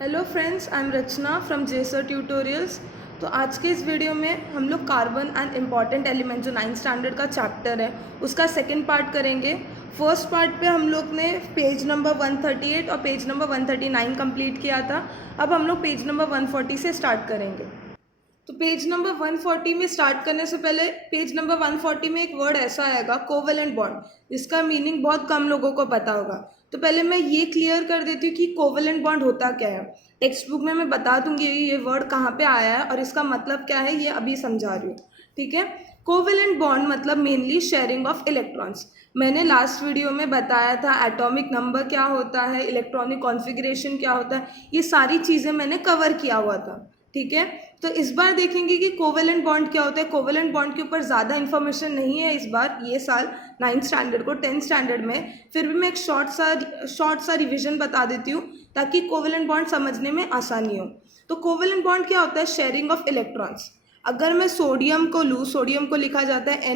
Hello friends, I am Rachna from जेसर tutorials. तो आज के इस वीडियो में हम लोग कार्बन एंड इम्पॉर्टेंट एलिमेंट जो 9th स्टैंडर्ड का चैप्टर है उसका सेकंड पार्ट करेंगे। फर्स्ट पार्ट पे हम लोग ने पेज नंबर 138 और पेज नंबर 139 कंप्लीट किया था। अब हम लोग पेज नंबर 140 से स्टार्ट करेंगे। तो पेज नंबर 140 में स्टार्ट करने से पहले पेज नंबर 140 में एक वर्ड ऐसा आएगा कोवेलेंट बॉन्ड, जिसका मीनिंग बहुत कम लोगों को पता होगा। तो पहले मैं ये क्लियर कर देती हूँ कि कोवेलेंट बॉन्ड होता क्या है। टेक्स्ट बुक में मैं बता दूंगी ये वर्ड कहाँ पे आया है और इसका मतलब क्या है, ये अभी समझा रही हूँ। ठीक है, कोवेलेंट बॉन्ड मतलब मेनली शेयरिंग ऑफ इलेक्ट्रॉन्स। मैंने लास्ट वीडियो में बताया था एटॉमिक नंबर क्या होता है, इलेक्ट्रॉनिक कॉन्फ़िगरेशन क्या होता है, ये सारी चीज़ें मैंने कवर किया हुआ था। ठीक है, तो इस बार देखेंगे कि कोवेलेंट बॉन्ड क्या होता है। कोवेलेंट बॉन्ड के ऊपर ज़्यादा इन्फॉर्मेशन नहीं है इस बार, ये साल 9th स्टैंडर्ड को 10th स्टैंडर्ड में। फिर भी मैं एक शॉर्ट सा रिविजन बता देती हूँ ताकि कोवेलेंट बॉन्ड समझने में आसानी हो। तो कोवेलेंट बॉन्ड क्या होता है, शेयरिंग ऑफ इलेक्ट्रॉन्स। अगर मैं सोडियम को लूँ, सोडियम को लिखा जाता है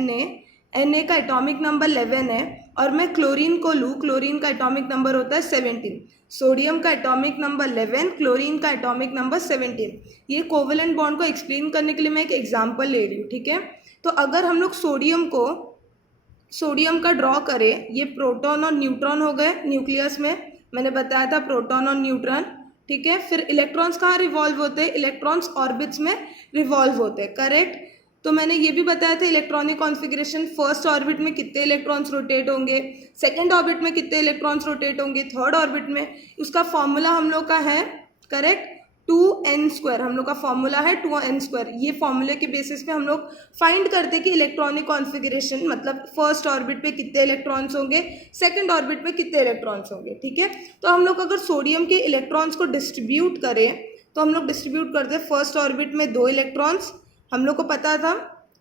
Na का एटॉमिक नंबर 11 है, और मैं क्लोरीन को लूँ, क्लोरीन का एटॉमिक नंबर होता है 17। सोडियम का एटॉमिक नंबर 11, क्लोरीन का एटॉमिक नंबर 17। ये कोवेलेंट बॉन्ड को एक्सप्लेन करने के लिए मैं एक एग्जांपल ले रही हूँ। ठीक है, तो अगर हम लोग सोडियम का ड्रॉ करें, ये प्रोटॉन और न्यूट्रॉन हो गए न्यूक्लियस में, मैंने बताया था प्रोटॉन और न्यूट्रॉन। ठीक है, फिर इलेक्ट्रॉन्स कहाँ रिवॉल्व होते हैं, इलेक्ट्रॉन्स ऑर्बिट्स में रिवॉल्व होते हैं, करेक्ट। तो मैंने ये भी बताया था इलेक्ट्रॉनिक कॉन्फ़िगरेशन, फर्स्ट ऑर्बिट में कितने इलेक्ट्रॉन्स रोटेट होंगे, सेकंड ऑर्बिट में कितने इलेक्ट्रॉन्स रोटेट होंगे, थर्ड ऑर्बिट में। उसका फॉर्मूला हम लोग का है, करेक्ट, 2n²। हम लोग का फॉर्मूला है 2n²। ये फॉर्मूले के बेसिस पे हम लोग फाइंड करते कि इलेक्ट्रॉनिक कॉन्फ़िगरेशन मतलब फर्स्ट ऑर्बिट पे कितने इलेक्ट्रॉन्स होंगे, सेकंड ऑर्बिट पे कितने इलेक्ट्रॉन्स होंगे। ठीक है, तो हम लोग अगर सोडियम के इलेक्ट्रॉन्स को डिस्ट्रीब्यूट करें तो हम लोग डिस्ट्रीब्यूट करते हैं फर्स्ट ऑर्बिट में 2 इलेक्ट्रॉन्स, हम लोग को पता था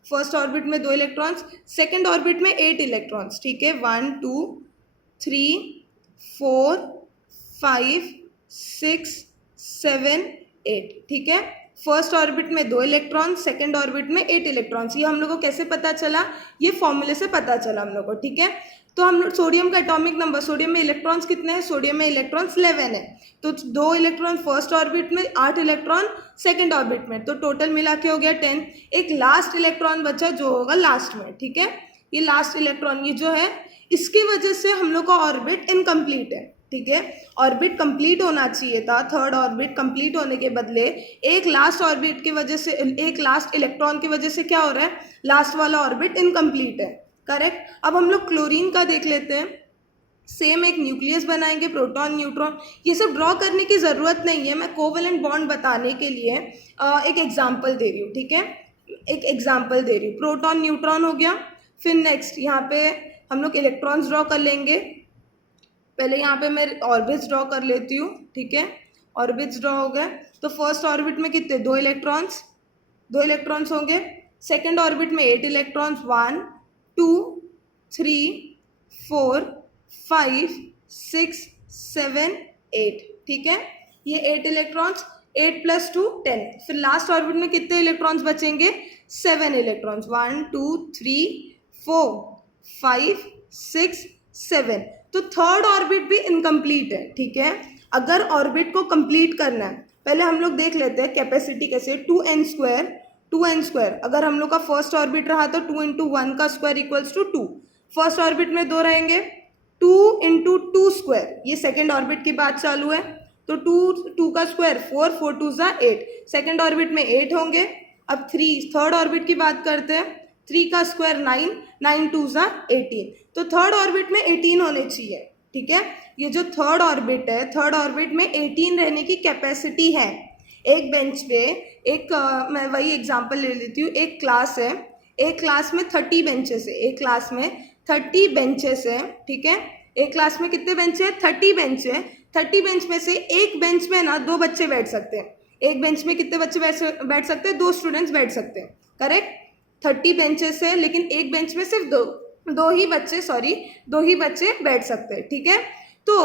फर्स्ट ऑर्बिट में 2 इलेक्ट्रॉन्स, सेकंड ऑर्बिट में 8 इलेक्ट्रॉन्स। ठीक है, 1 2 3 4 5 6 7 8। ठीक है, फर्स्ट ऑर्बिट में 2 इलेक्ट्रॉन, सेकंड ऑर्बिट में 8 इलेक्ट्रॉन्स। ये हम लोग को कैसे पता चला, ये फॉर्मूले से पता चला हम लोग को। ठीक है, तो हम सोडियम का एटॉमिक नंबर, सोडियम में इलेक्ट्रॉन्स कितने हैं, सोडियम में इलेक्ट्रॉन्स 11 है, तो 2 इलेक्ट्रॉन फर्स्ट ऑर्बिट में, 8 इलेक्ट्रॉन सेकंड ऑर्बिट में, तो टोटल मिला के हो गया 10। एक लास्ट इलेक्ट्रॉन बचा जो होगा लास्ट में। ठीक है, ये लास्ट इलेक्ट्रॉन ये जो है, इसकी वजह से हम लोग का ऑर्बिट इनकम्प्लीट है। ठीक है, ऑर्बिट कंप्लीट होना चाहिए था, थर्ड ऑर्बिट कंप्लीट होने के बदले एक लास्ट ऑर्बिट की वजह से, एक लास्ट इलेक्ट्रॉन की वजह से क्या हो रहा है, लास्ट वाला ऑर्बिट इनकम्प्लीट है, करेक्ट। अब हम लोग क्लोरीन का देख लेते हैं। सेम एक न्यूक्लियस बनाएंगे, प्रोटॉन न्यूट्रॉन, ये सब ड्रॉ करने की ज़रूरत नहीं है, मैं कोवेलेंट बॉन्ड बताने के लिए एक एग्जाम्पल दे रही हूँ। ठीक है, एक एग्जाम्पल दे रही हूँ, प्रोटॉन न्यूट्रॉन हो गया। फिर नेक्स्ट यहाँ पे हम लोग इलेक्ट्रॉन्स ड्रॉ कर लेंगे। पहले यहाँ पे मैं ऑर्बिट्स ड्रॉ कर लेती हूँ। ठीक है, ऑर्बिट्स ड्रॉ हो गए, तो फर्स्ट ऑर्बिट में कितने, 2 इलेक्ट्रॉन्स होंगे, सेकंड ऑर्बिट में 8 इलेक्ट्रॉन्स, 1 2 3 4 5 6 7 8। ठीक है, ये 8 इलेक्ट्रॉन्स, 8 + 2 10। फिर लास्ट ऑर्बिट में कितने इलेक्ट्रॉन्स बचेंगे, 7 इलेक्ट्रॉन्स, 1 2 3 4 5 6 7। तो थर्ड ऑर्बिट भी इनकम्प्लीट है। ठीक है, अगर ऑर्बिट को कंप्लीट करना है, पहले हम लोग देख लेते हैं कैपेसिटी कैसे, 2n²। अगर हम लोग का फर्स्ट ऑर्बिट रहा तो 2 × 1 का square equals to 2। First orbit में 2 रहेंगे, 2 × 2², ये सेकेंड ऑर्बिट की बात चालू है, तो 2 का स्क्वायर 4 4 2 8। सेकेंड ऑर्बिट में 8 होंगे। अब 3 थर्ड ऑर्बिट की बात करते हैं, 3 का स्क्वायर 9 9 2 18, तो थर्ड ऑर्बिट में 18 होने चाहिए। ठीक है, ये जो थर्ड ऑर्बिट है, थर्ड ऑर्बिट में 18 रहने की कैपेसिटी है। एक बेंच पे मैं वही एग्जांपल ले लेती हूँ, एक क्लास है, एक क्लास में 30 बेंचेस है, एक क्लास में 30 बेंचेस है। ठीक है, एक क्लास में कितने बेंच है, 30 बेंच है। 30 बेंच में से एक बेंच में ना 2 बच्चे बैठ सकते हैं। एक बेंच में कितने बच्चे बैठ सकते हैं, 2 स्टूडेंट्स बैठ सकते हैं, करेक्ट। 30 बेंचेस है लेकिन एक बेंच में सिर्फ दो ही बच्चे बैठ सकते हैं। ठीक है, तो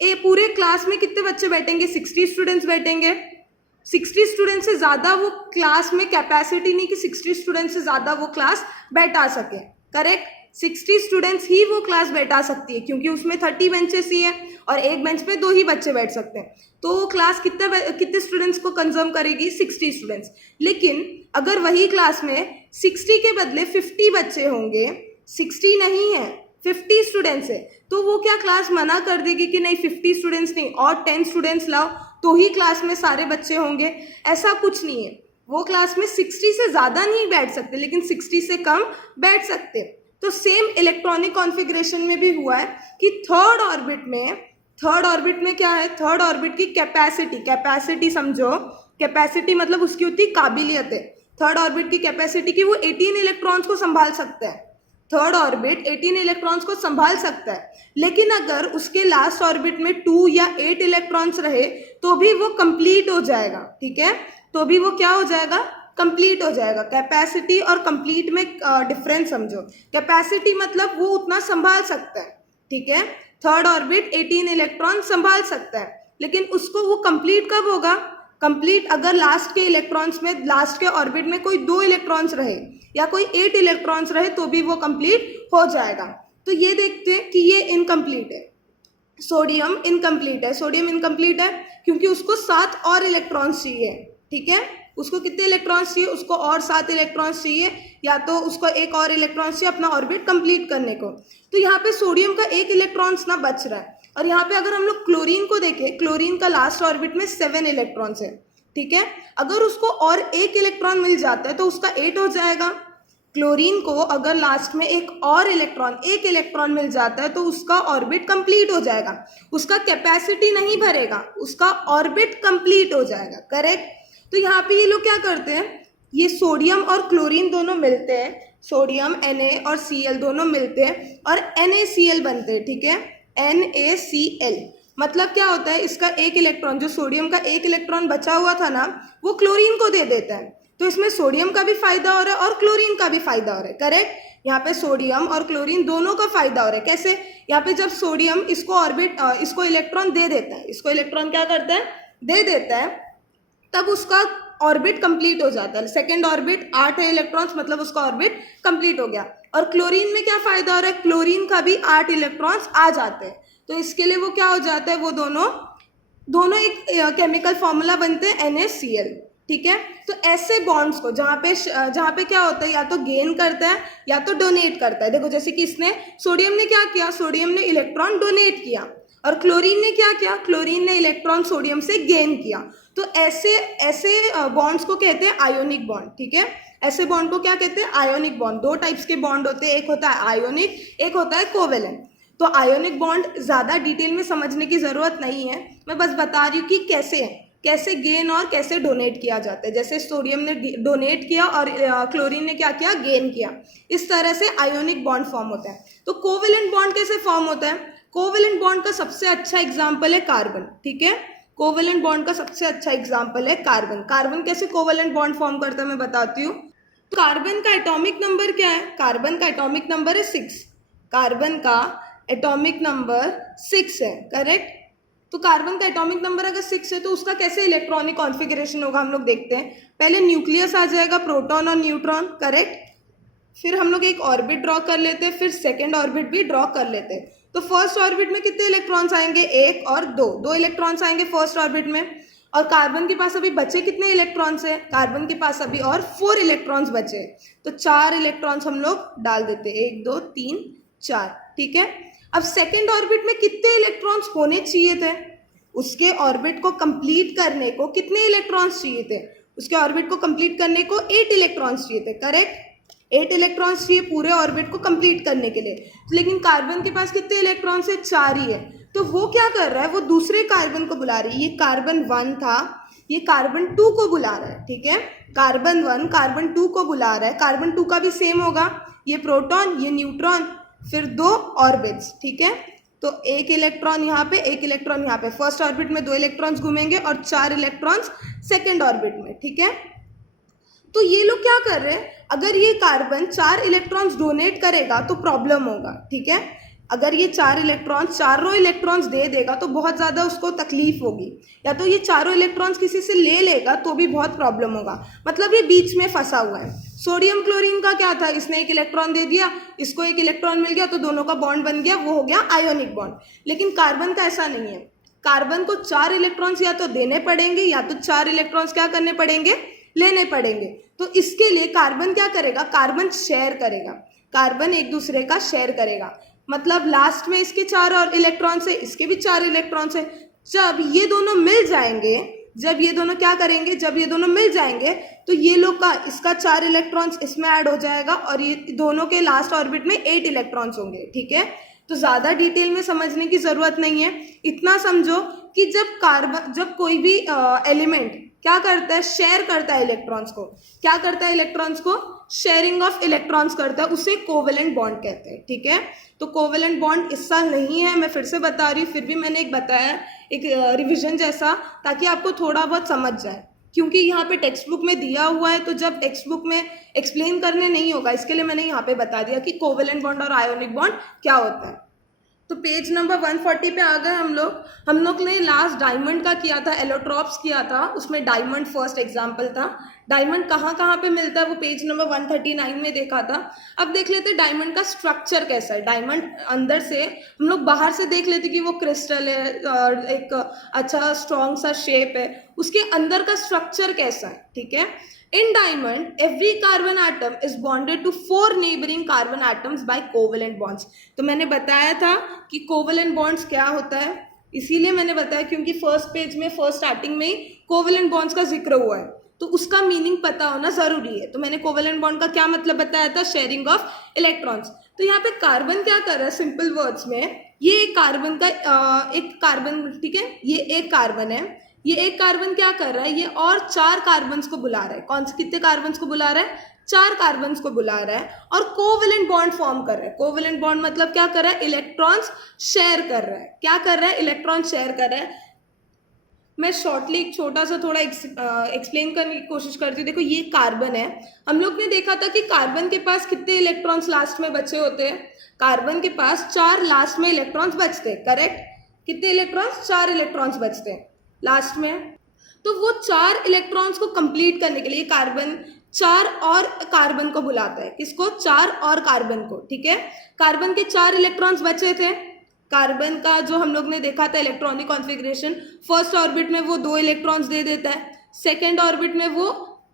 ये पूरे क्लास में कितने बच्चे बैठेंगे, 60 स्टूडेंट्स बैठेंगे। 60 स्टूडेंट से ज़्यादा वो क्लास में कैपेसिटी नहीं कि 60 स्टूडेंट से ज़्यादा वो क्लास बैठा सके, करेक्ट। 60 स्टूडेंट्स ही वो क्लास बैठा सकती है, क्योंकि उसमें 30 बेंचेस ही है और एक बेंच पे 2 ही बच्चे बैठ सकते हैं। तो वो क्लास कितने स्टूडेंट्स को कंज्यूम करेगी? 60 स्टूडेंट्स। लेकिन अगर वही क्लास में 60 के बदले 50 बच्चे होंगे, 60 नहीं है 50 स्टूडेंट्स है, तो वो क्या क्लास मना कर देगी कि नहीं 50 स्टूडेंट्स नहीं और 10 स्टूडेंट्स लाओ तो ही क्लास में सारे बच्चे होंगे? ऐसा कुछ नहीं है। वो क्लास में 60 से ज़्यादा नहीं बैठ सकते, लेकिन 60 से कम बैठ सकते। तो सेम इलेक्ट्रॉनिक कॉन्फ़िगरेशन में भी हुआ है कि थर्ड ऑर्बिट में क्या है? थर्ड ऑर्बिट की कैपेसिटी समझो, कैपेसिटी मतलब उसकी होती काबिलियत है। थर्ड ऑर्बिट की कैपेसिटी की वो 18 इलेक्ट्रॉन्स को संभाल सकता है। थर्ड ऑर्बिट 18 इलेक्ट्रॉन्स को संभाल सकता है, लेकिन अगर उसके लास्ट ऑर्बिट में 2 या 8 इलेक्ट्रॉन्स रहे तो भी वो कंप्लीट हो जाएगा, ठीक है? तो भी वो क्या हो जाएगा? कंप्लीट हो जाएगा। कैपेसिटी और कंप्लीट में डिफरेंस समझो। कैपेसिटी मतलब वो उतना संभाल सकता है, ठीक है? थर्ड ऑर्बिट 18 इलेक्ट्रॉन संभाल सकता है, लेकिन उसको वो कंप्लीट कब होगा? कंप्लीट अगर लास्ट के ऑर्बिट में कोई 2 इलेक्ट्रॉन्स रहे या कोई 8 इलेक्ट्रॉन्स रहे तो भी वो कंप्लीट हो जाएगा। तो ये देखते हैं कि ये इनकम्प्लीट है। सोडियम इनकम्प्लीट है क्योंकि उसको 7 और इलेक्ट्रॉन्स चाहिए, ठीक है? उसको कितने इलेक्ट्रॉन्स चाहिए? उसको और 7 इलेक्ट्रॉन्स चाहिए, या तो उसको एक और इलेक्ट्रॉन्स चाहिए अपना ऑर्बिट कंप्लीट करने को। तो यहाँ पे सोडियम का 1 इलेक्ट्रॉन्स ना बच रहा है। और यहाँ पे अगर हम लोग क्लोरीन को देखें, क्लोरीन का लास्ट ऑर्बिट में 7 इलेक्ट्रॉन्स है, ठीक है? अगर उसको और 1 इलेक्ट्रॉन मिल जाता है तो उसका 8 हो जाएगा। क्लोरीन को अगर लास्ट में एक इलेक्ट्रॉन मिल जाता है तो उसका ऑर्बिट कंप्लीट हो जाएगा। उसका कैपेसिटी नहीं भरेगा, उसका ऑर्बिट कंप्लीट हो जाएगा, करेक्ट? तो यहाँ पे ये लोग क्या करते हैं, ये सोडियम और क्लोरीन दोनों मिलते हैं, सोडियम Na और Cl दोनों मिलते हैं और NaCl बनते हैं, ठीक है? NaCl मतलब क्या होता है? इसका 1 इलेक्ट्रॉन, जो सोडियम का 1 इलेक्ट्रॉन बचा हुआ था ना, वो क्लोरीन को दे देता है। तो इसमें सोडियम का भी फायदा हो रहा है और क्लोरीन का भी फायदा हो रहा है, करेक्ट? यहाँ पे सोडियम और क्लोरीन दोनों का फायदा हो रहा है। कैसे? यहाँ पे जब सोडियम इसको इलेक्ट्रॉन दे देता है, इसको इलेक्ट्रॉन क्या करता है? दे देता है, तब उसका ऑर्बिट कंप्लीट हो जाता है। सेकेंड ऑर्बिट 8 है इलेक्ट्रॉन्स, मतलब उसका ऑर्बिट कंप्लीट हो गया। और क्लोरीन में क्या फायदा हो रहा है? क्लोरीन का भी 8 इलेक्ट्रॉन्स आ जाते हैं, तो इसके लिए वो क्या हो जाता है? वो दोनों एक केमिकल फॉर्मूला बनते हैं NaCl, ठीक है? तो ऐसे बॉन्ड्स को जहाँ पे क्या होता है, या तो गेन करता है या तो डोनेट करता है। देखो जैसे कि सोडियम ने क्या किया? सोडियम ने इलेक्ट्रॉन डोनेट किया, और क्लोरीन ने क्या किया? क्लोरीन ने इलेक्ट्रॉन सोडियम से गेन किया। तो ऐसे बॉन्ड्स को कहते हैं आयोनिक बॉन्ड, ठीक है? ऐसे बॉन्ड को क्या कहते हैं? Ionic bond. 2 टाइप्स के बॉन्ड होते हैं, एक होता है आयोनिक, एक होता है कोवेलेंट। तो आयोनिक बॉन्ड ज़्यादा डिटेल में समझने की ज़रूरत नहीं है, मैं बस बता रही हूँ कि कैसे गेन और कैसे डोनेट किया जाता है। जैसे सोडियम ने डोनेट किया और क्लोरीन ने क्या किया? गेन किया। इस तरह से आयोनिक बॉन्ड फॉर्म होता है। तो कोवेलेंट बॉन्ड कैसे फॉर्म होता है? कोवेलेंट बॉन्ड का सबसे अच्छा एग्जाम्पल है कार्बन, ठीक है? कोवेलेंट बॉन्ड का सबसे अच्छा एग्जाम्पल है कार्बन। कार्बन कैसे कोवेलेंट बॉन्ड फॉर्म करता है मैं बताती हूँ। तो कार्बन का एटॉमिक नंबर क्या है? कार्बन का एटॉमिक नंबर है 6। कार्बन का एटॉमिक नंबर 6 है, करेक्ट? तो कार्बन का एटॉमिक नंबर अगर 6 है तो उसका कैसे इलेक्ट्रॉनिक कॉन्फ़िगरेशन होगा हम लोग देखते हैं। पहले न्यूक्लियस आ जाएगा, प्रोटॉन और न्यूट्रॉन, करेक्ट? फिर हम लोग एक ऑर्बिट ड्रॉ कर लेते हैं, फिर सेकेंड ऑर्बिट भी ड्रॉ कर लेते हैं। तो फर्स्ट ऑर्बिट में कितने इलेक्ट्रॉन्स आएंगे? 1 और 2 इलेक्ट्रॉन्स आएंगे फर्स्ट ऑर्बिट में। और कार्बन के पास अभी बचे कितने इलेक्ट्रॉन्स है? कार्बन के पास अभी और 4 इलेक्ट्रॉन्स बचे, तो 4 इलेक्ट्रॉन्स हम लोग डाल देते हैं, 1 2 3 4, ठीक है? अब सेकेंड ऑर्बिट में कितने इलेक्ट्रॉन्स होने चाहिए थे? उसके ऑर्बिट को कंप्लीट करने को कितने इलेक्ट्रॉन्स चाहिए थे? उसके ऑर्बिट को कंप्लीट करने को 8 इलेक्ट्रॉन्स चाहिए थे, करेक्ट? 8 इलेक्ट्रॉन्स चाहिए पूरे ऑर्बिट को कंप्लीट करने के लिए। लेकिन कार्बन के पास कितने इलेक्ट्रॉन्स है? 4 ही है। तो वो क्या कर रहा है? वो दूसरे कार्बन को बुला रही है। ये कार्बन 1 था, ये कार्बन 2 को बुला रहा है, ठीक है? कार्बन 1 कार्बन 2 को बुला रहा है। कार्बन 2 का भी सेम होगा, ये प्रोटॉन, ये न्यूट्रॉन, फिर 2 ऑर्बिट्स, ठीक है? तो 1 इलेक्ट्रॉन यहाँ पे, 1 इलेक्ट्रॉन यहाँ पे। फर्स्ट ऑर्बिट में 2 इलेक्ट्रॉन्स घूमेंगे और 4 इलेक्ट्रॉन्स सेकेंड ऑर्बिट में, ठीक है? तो ये लोग क्या कर रहे हैं? अगर ये कार्बन 4 इलेक्ट्रॉन्स डोनेट करेगा तो प्रॉब्लम होगा, ठीक है? अगर ये चारों इलेक्ट्रॉन्स दे देगा तो बहुत ज़्यादा उसको तकलीफ होगी, या तो ये चारों इलेक्ट्रॉन्स किसी से ले लेगा तो भी बहुत प्रॉब्लम होगा, मतलब ये बीच में फंसा हुआ है। सोडियम क्लोरीन का क्या था, इसने एक इलेक्ट्रॉन दे दिया, इसको एक इलेक्ट्रॉन मिल गया तो दोनों का बॉन्ड बन गया, वो हो गया आयोनिक बॉन्ड। लेकिन कार्बन का ऐसा नहीं है, कार्बन को 4 इलेक्ट्रॉन्स या तो देने पड़ेंगे या तो 4 इलेक्ट्रॉन्स क्या करने पड़ेंगे, लेने पड़ेंगे। तो इसके लिए कार्बन क्या करेगा, कार्बन शेयर करेगा, कार्बन एक दूसरे का शेयर करेगा, मतलब लास्ट में इसके 4 और इलेक्ट्रॉन्स है, इसके भी 4 इलेक्ट्रॉन्स है। जब ये दोनों मिल जाएंगे, जब ये दोनों क्या करेंगे, जब ये दोनों मिल जाएंगे तो ये लोग का इसका 4 इलेक्ट्रॉन्स इसमें ऐड हो जाएगा और ये दोनों के लास्ट ऑर्बिट में 8 इलेक्ट्रॉन्स होंगे। ठीक है, तो ज़्यादा डिटेल में समझने की ज़रूरत नहीं है, इतना समझो कि जब कोई भी एलिमेंट क्या करता है, शेयर करता है इलेक्ट्रॉन्स को, क्या करता है इलेक्ट्रॉन्स को, शेयरिंग ऑफ इलेक्ट्रॉन्स करता है, उसे कोवेलेंट बॉन्ड कहते हैं। ठीक है, तो कोवेलेंट बॉन्ड इस साल नहीं है, मैं फिर से बता रही हूँ, फिर भी मैंने एक बताया, एक रिविजन जैसा, ताकि आपको थोड़ा बहुत समझ जाए, क्योंकि यहाँ पे टेक्स्ट बुक में दिया हुआ है, तो जब टेक्स्ट बुक में एक्सप्लेन करने नहीं होगा, इसके लिए मैंने यहाँ पे बता दिया कि कोवेलेंट बॉन्ड और आयोनिक बॉन्ड क्या होता है। तो पेज नंबर 140 पे आ गए हम लोग ने लास्ट डायमंड का किया था, एलोट्रॉप्स किया था, उसमें डायमंड फर्स्ट एग्जाम्पल था। डायमंड कहाँ पे मिलता है वो पेज नंबर 139 में देखा था। अब देख लेते डायमंड का स्ट्रक्चर कैसा है। डायमंड अंदर से हम लोग बाहर से देख लेते कि वो क्रिस्टल है और एक अच्छा स्ट्रॉन्ग सा शेप है, उसके अंदर का स्ट्रक्चर कैसा है। ठीक है, in diamond every carbon atom is bonded to 4 neighboring carbon atoms by covalent bonds। तो मैंने बताया था कि covalent bonds क्या होता है, इसीलिए मैंने बताया क्योंकि फर्स्ट पेज में फर्स्ट स्टार्टिंग में ही कोवेलेंट बॉन्ड्स का जिक्र हुआ है, तो उसका मीनिंग पता होना जरूरी है। तो मैंने कोवेलेंट बॉन्ड का क्या मतलब बताया था, शेयरिंग ऑफ इलेक्ट्रॉन्स। तो यहाँ पे कार्बन क्या कर रहा है, सिंपल वर्ड्स में ये एक कार्बन का एक कार्बन, ठीक है, ये एक कार्बन है, ये एक कार्बन क्या कर रहा है, ये और 4 कार्बन्स को बुला रहा है। कौन से, कितने कार्बन्स को बुला रहा है, 4 कार्बन्स को बुला रहा है और कोवेलेंट बॉन्ड फॉर्म कर रहा है। कोवेलेंट बॉन्ड मतलब क्या कर रहा है, इलेक्ट्रॉन्स शेयर कर रहा है। क्या कर रहा है, इलेक्ट्रॉन शेयर कर रहा है। मैं शॉर्टली एक छोटा सा थोड़ा एक्सप्लेन करने की कोशिश करती हूँ। देखो ये कार्बन है, हम लोग ने देखा था कि कार्बन के पास कितने इलेक्ट्रॉन्स लास्ट में बचे होते हैं, कार्बन के पास 4 लास्ट में इलेक्ट्रॉन्स बचते हैं, करेक्ट। कितने इलेक्ट्रॉन्स, 4 इलेक्ट्रॉन्स बचते हैं लास्ट में। तो वो 4 इलेक्ट्रॉन्स को कंप्लीट करने के लिए कार्बन 4 और कार्बन को बुलाता है। किसको, 4 और कार्बन को। ठीक है, कार्बन के 4 इलेक्ट्रॉन्स बचे थे। कार्बन का जो हम लोग ने देखा था इलेक्ट्रॉनिक कॉन्फ़िगरेशन, फर्स्ट ऑर्बिट में वो 2 इलेक्ट्रॉन्स दे देता है, सेकेंड ऑर्बिट में वो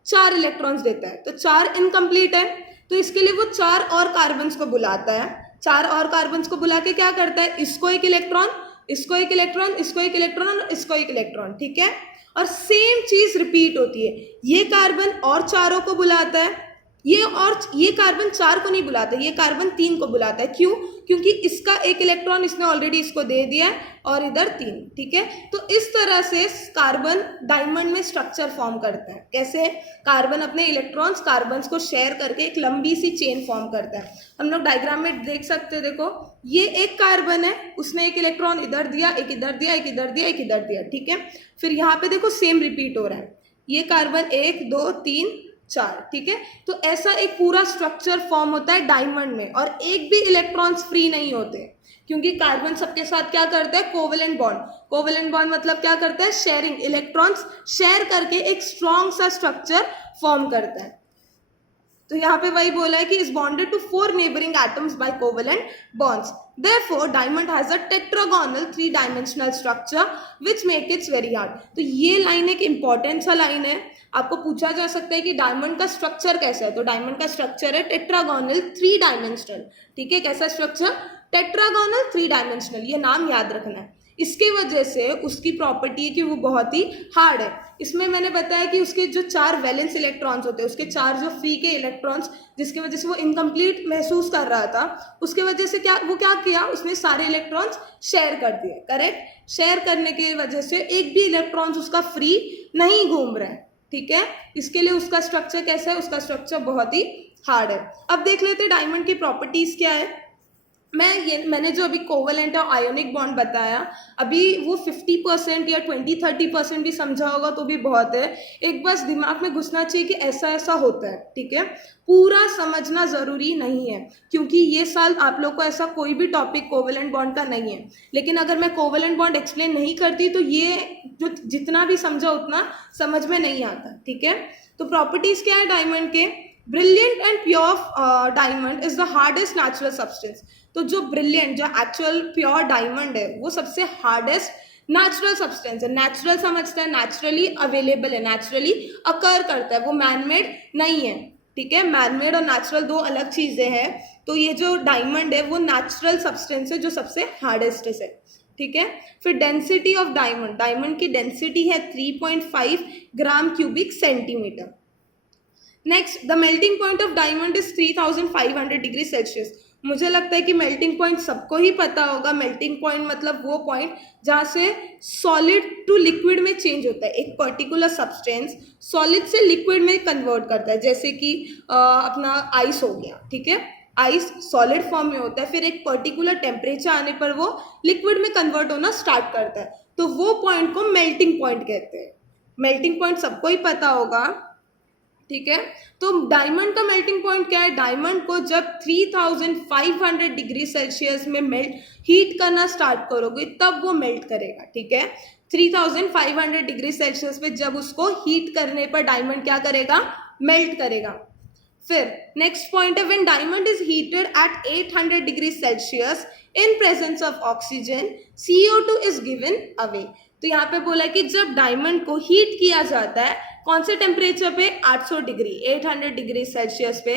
4 इलेक्ट्रॉन्स देता है, तो 4 इनकम्प्लीट है। तो इसके लिए वो 4 और कार्बन्स को बुलाता है। 4 और कार्बन्स को बुला के क्या करता है, इसको एक इलेक्ट्रॉन, इसको एक इलेक्ट्रॉन, इसको एक इलेक्ट्रॉन और इसको एक इलेक्ट्रॉन। ठीक है, और सेम चीज रिपीट होती है। ये कार्बन और 4 को बुलाता है, ये कार्बन 4 को नहीं बुलाता, ये कार्बन 3 को बुलाता है। क्यों, क्योंकि इसका एक इलेक्ट्रॉन इसने ऑलरेडी इसको दे दिया है और इधर 3। ठीक है, तो इस तरह से कार्बन डायमंड में स्ट्रक्चर फॉर्म करता है। कैसे, कार्बन अपने इलेक्ट्रॉन्स कार्बन्स को शेयर करके एक लंबी सी चेन फॉर्म करता है। हम लोग डायग्राम में देख सकते हैं, देखो ये एक कार्बन है, उसने एक इलेक्ट्रॉन इधर दिया, एक इधर दिया, एक इधर दिया, एक इधर दिया। ठीक है, फिर यहाँ पे देखो सेम रिपीट हो रहा है, ये कार्बन 1 2 3 4। ठीक है, तो ऐसा एक पूरा स्ट्रक्चर फॉर्म होता है डायमंड में, और एक भी इलेक्ट्रॉन्स फ्री नहीं होते, क्योंकि कार्बन सबके साथ क्या करता है, कोवेलेंट बॉन्ड। कोवेलेंट बॉन्ड मतलब क्या करता है, शेयरिंग, इलेक्ट्रॉन्स शेयर करके एक स्ट्रॉन्ग सा स्ट्रक्चर फॉर्म करता है। तो यहाँ पे वही बोला है कि is bonded to 4 neighbouring atoms by covalent bonds. Therefore, diamond has a tetragonal 3-dimensional structure which make it very hard। तो ये लाइन एक इंपॉर्टेंट सा लाइन है, आपको पूछा जा सकता है कि डायमंड का स्ट्रक्चर कैसा है। तो डायमंड का स्ट्रक्चर है टेट्रागोनल 3-डायमेंशनल। ठीक है, कैसा स्ट्रक्चर, टेट्रागोनल 3-डायमेंशनल, ये नाम याद रखना है। इसकी वजह से उसकी प्रॉपर्टी है कि वो बहुत ही हार्ड है। इसमें मैंने बताया कि उसके जो 4 वैलेंस इलेक्ट्रॉन्स होते हैं, उसके 4 जो फ्री के इलेक्ट्रॉन्स, जिसकी वजह से वो इनकम्प्लीट महसूस कर रहा था, उसके वजह से क्या किया, उसने सारे इलेक्ट्रॉन्स शेयर कर दिए। करेक्ट, शेयर करने की वजह से एक भी इलेक्ट्रॉन्स उसका फ्री नहीं घूम रहा है। ठीक है, इसके लिए उसका स्ट्रक्चर कैसा है, उसका स्ट्रक्चर बहुत ही हार्ड है। अब देख लेते हैं डायमंड की प्रॉपर्टीज क्या है। मैंने जो अभी कोवेलेंट और आयोनिक बॉन्ड बताया, अभी वो 50% या 20-30% भी समझा होगा तो भी बहुत है। एक बस दिमाग में घुसना चाहिए कि ऐसा ऐसा होता है, ठीक है। पूरा समझना ज़रूरी नहीं है, क्योंकि ये साल आप लोग को ऐसा कोई भी टॉपिक कोवेलेंट बॉन्ड का नहीं है। लेकिन अगर मैं कोवेलेंट बॉन्ड एक्सप्लेन नहीं करती तो ये जो जितना भी समझा उतना समझ में नहीं आता, ठीक है। तो प्रॉपर्टीज़ क्या है डायमंड के? Brilliant and pure diamond is the hardest natural substance. तो जो ब्रिलियंट, जो एक्चुअल प्योर डायमंड है, वो सबसे हार्डेस्ट नेचुरल सब्सटेंस है। नेचुरल समझते हैं, नेचुरली अवेलेबल है, नेचुरली अकर करता है, वो मैनमेड नहीं है, ठीक है। मैनमेड और नेचुरल दो अलग चीज़ें हैं। तो ये जो डायमंड है वो नेचुरल सब्सटेंस है जो सबसे हार्डेस्ट है, ठीक है। फिर डेंसिटी ऑफ डायमंड, डायमंड की डेंसिटी है 3.5 gram cubic centimetre. Next, the melting point of diamond is 3500 degree Celsius. मुझे लगता है कि मेल्टिंग पॉइंट सबको ही पता होगा। मेल्टिंग पॉइंट मतलब वो पॉइंट जहाँ से सॉलिड टू लिक्विड में चेंज होता है। एक पर्टिकुलर सब्सटेंस सॉलिड से लिक्विड में कन्वर्ट करता है, जैसे कि अपना आइस हो गया, ठीक है। आइस सॉलिड फॉर्म में होता है, फिर एक पर्टिकुलर टेम्परेचर आने पर वो लिक्विड में कन्वर्ट होना स्टार्ट करता है, तो वो पॉइंट को मेल्टिंग पॉइंट कहते हैं। मेल्टिंग पॉइंट सबको ही पता होगा, ठीक है। तो डायमंड का मेल्टिंग पॉइंट क्या है? डायमंड को जब 3500 डिग्री सेल्सियस में हीट करना स्टार्ट करोगे तब वो मेल्ट करेगा, ठीक है। 3500 डिग्री सेल्सियस पे जब उसको हीट करने पर डायमंड क्या करेगा? मेल्ट करेगा। फिर नेक्स्ट पॉइंट है, when diamond is heated at 800 degree Celsius in presence of oxygen, CO2 is given away. तो यहाँ पे बोला कि जब डायमंड को हीट किया जाता है, कौन से टेम्परेचर पे? 800 डिग्री, 800 डिग्री सेल्सियस पे,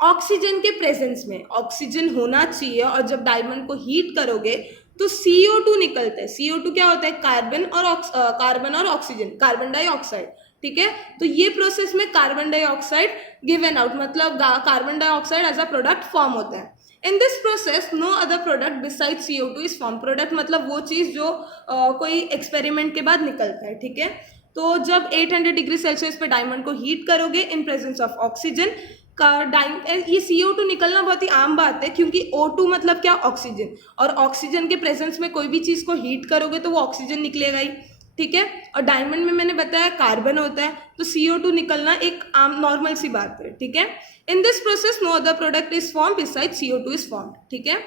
ऑक्सीजन के प्रेजेंस में। ऑक्सीजन होना चाहिए, और जब डायमंड को हीट करोगे तो CO2 निकलता है। CO2 क्या होता है? कार्बन और ऑक्सीजन, कार्बन डाइऑक्साइड, ठीक है। तो ये प्रोसेस में कार्बन डाइऑक्साइड गिवन आउट, मतलब carbon dioxide as a product form होता है। In this process no other product beside CO2 is form. Product मतलब वो चीज़ जो कोई एक्सपेरिमेंट के बाद निकलता है, ठीक है। तो जब 800 डिग्री सेल्सियस पे डायमंड को हीट करोगे इन प्रेजेंस ऑफ ऑक्सीजन का, ये CO2 निकलना बहुत ही आम बात है, क्योंकि O2 मतलब क्या? ऑक्सीजन, और ऑक्सीजन के प्रेजेंस में कोई भी चीज़ को हीट करोगे तो वो ऑक्सीजन निकलेगा ही, ठीक है। और डायमंड में मैंने बताया कार्बन होता है, तो CO2 निकलना एक आम नॉर्मल सी बात है, ठीक है। In this process no other product is form beside CO2 is form, ठीक है।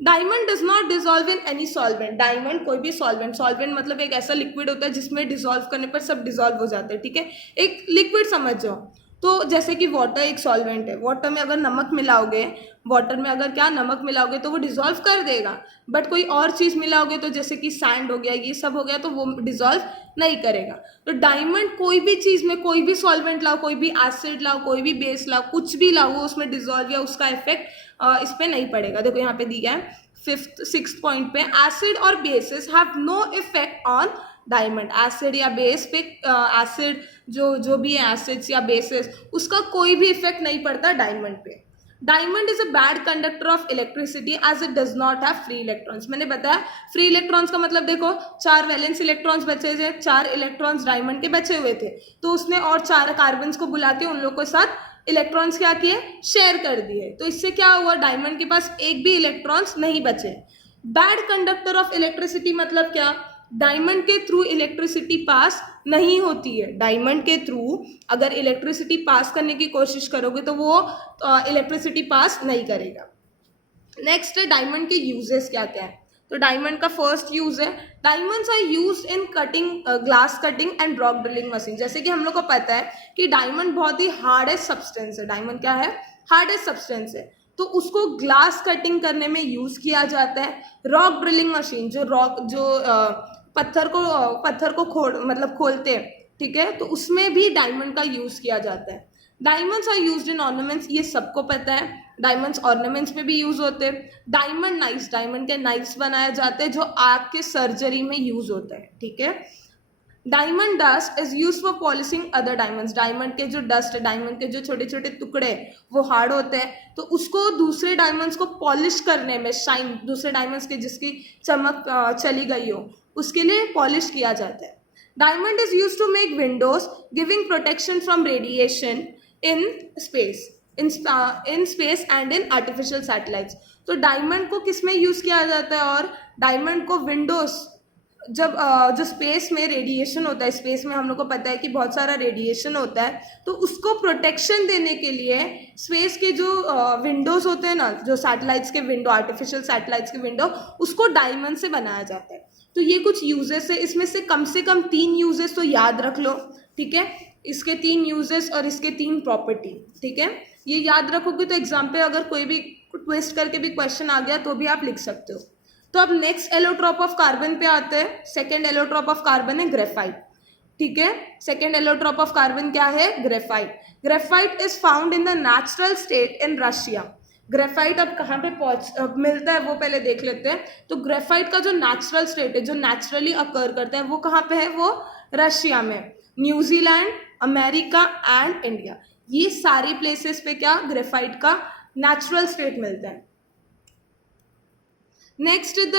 Diamond does not dissolve in any solvent. Diamond कोई भी सॉल्वेंट, सॉल्वेंट मतलब एक ऐसा लिक्विड होता है जिसमें डिजॉल्व करने पर सब डिजॉल्व हो जाते हैं, ठीक है। एक लिक्विड समझ जाओ, तो जैसे कि वाटर एक सॉल्वेंट है, वाटर में अगर नमक मिलाओगे, वाटर में अगर क्या नमक मिलाओगे तो वो डिजॉल्व कर देगा, बट कोई और चीज़ मिलाओगे तो जैसे कि सैंड हो गया, ये सब हो गया, तो वो डिजॉल्व नहीं करेगा। तो डायमंड कोई भी चीज़ में, कोई भी सॉल्वेंट लाओ, कोई भी एसिड लाओ, कोई भी बेस लाओ, कुछ भी लाओ, वो उसमें डिजॉल्व या उसका इफेक्ट इस पर नहीं पड़ेगा। देखो यहाँ पे दिया है 6th पॉइंट पे, एसिड और basis have no effect on diamond. Acid या बेस पे, एसिड जो भी है, एसिड्स या बेसिस, उसका कोई भी इफेक्ट नहीं पड़ता डायमंड पे। Diamond is a bad conductor of electricity as it does not have free electrons. मैंने बताया फ्री इलेक्ट्रॉन्स का मतलब, देखो 4 वैलेंस इलेक्ट्रॉन्स बचे थे, 4 इलेक्ट्रॉन्स डायमंड के बचे हुए थे, तो उसने और 4 कार्बन्स को बुला के उन लोगों के साथ इलेक्ट्रॉन्स क्या किए? शेयर कर दिए। तो इससे क्या हुआ? डायमंड के पास एक भी इलेक्ट्रॉन्स नहीं बचे। बैड कंडक्टर ऑफ इलेक्ट्रिसिटी मतलब क्या? डायमंड के थ्रू इलेक्ट्रिसिटी पास नहीं होती है। डायमंड के थ्रू अगर इलेक्ट्रिसिटी पास करने की कोशिश करोगे तो वो इलेक्ट्रिसिटी पास नहीं करेगा। नेक्स्ट है डायमंड के यूजेस क्या क्या है। तो डायमंड का फर्स्ट यूज है, diamonds are used in cutting, glass cutting and rock drilling machine. जैसे कि हम लोग को पता है कि डायमंड बहुत ही हार्डेस्ट सब्सटेंस है। डायमंड क्या है? हार्डेस्ट सब्सटेंस है, तो उसको ग्लास कटिंग करने में यूज किया जाता है। रॉक ड्रिलिंग मशीन, जो पत्थर को खोलते हैं, ठीक है, तो उसमें भी डायमंड का यूज किया जाता है। Diamonds are used in ornaments, ये सबको पता है। डायमंड्स ऑर्नामेंट्स में भी यूज होते हैं। डायमंड नाइफ्स, डायमंड के नाइफ्स बनाए जाते हैं जो आग के सर्जरी में यूज होता है, ठीक है। Diamond dust is use for polishing other diamonds. Diamond के जो डस्ट है, डायमंड के जो छोटे छोटे टुकड़े वो हार्ड होते हैं, तो उसको दूसरे डायमंड्स को पॉलिश करने में, शाइन, दूसरे डायमंड्स के जिसकी चमक चली गई हो उसके लिए पॉलिश किया जाता है। Diamond is use to make windows giving protection from radiation in space and in artificial satellites. तो डायमंड को किस में यूज़ किया जाता है, और डायमंड को विंडोज, जब जो स्पेस में रेडिएशन होता है, स्पेस में हम लोग को पता है कि बहुत सारा रेडिएशन होता है, तो उसको प्रोटेक्शन देने के लिए स्पेस के जो विंडोज होते हैं ना, जो सैटेलाइट्स के विंडो, आर्टिफिशियल सैटेलाइट्स के विंडो, उसको डायमंड से बनाया जाता है। तो ये कुछ यूजेस है, इसमें से कम 3 यूजेस तो याद रख लो, ठीक है, इसके 3 यूजेस और इसके 3 प्रॉपर्टी, ठीक है, ये याद रखोगे तो एग्जाम पे अगर कोई भी ट्विस्ट करके भी क्वेश्चन आ गया तो भी आप लिख सकते हो। तो अब नेक्स्ट एलोट्रॉप ऑफ कार्बन पे आते हैं। सेकेंड एलोट्रॉप ऑफ कार्बन है ग्रेफाइट, ठीक है, सेकेंड एलोट्रॉप ऑफ कार्बन क्या है, graphite. Graphite is found in the natural state in Russia. Graphite अब कहाँ पे मिलता है वो पहले देख लेते हैं। तो ग्रेफाइट का जो नेचुरल स्टेट है, जो नेचुरली अकर करता है, वो कहाँ पे है, वो रशिया में, न्यूजीलैंड, अमेरिका एंड इंडिया, ये सारी प्लेसेस पे क्या ग्रेफाइट का नेचुरल स्टेट मिलता है। Next the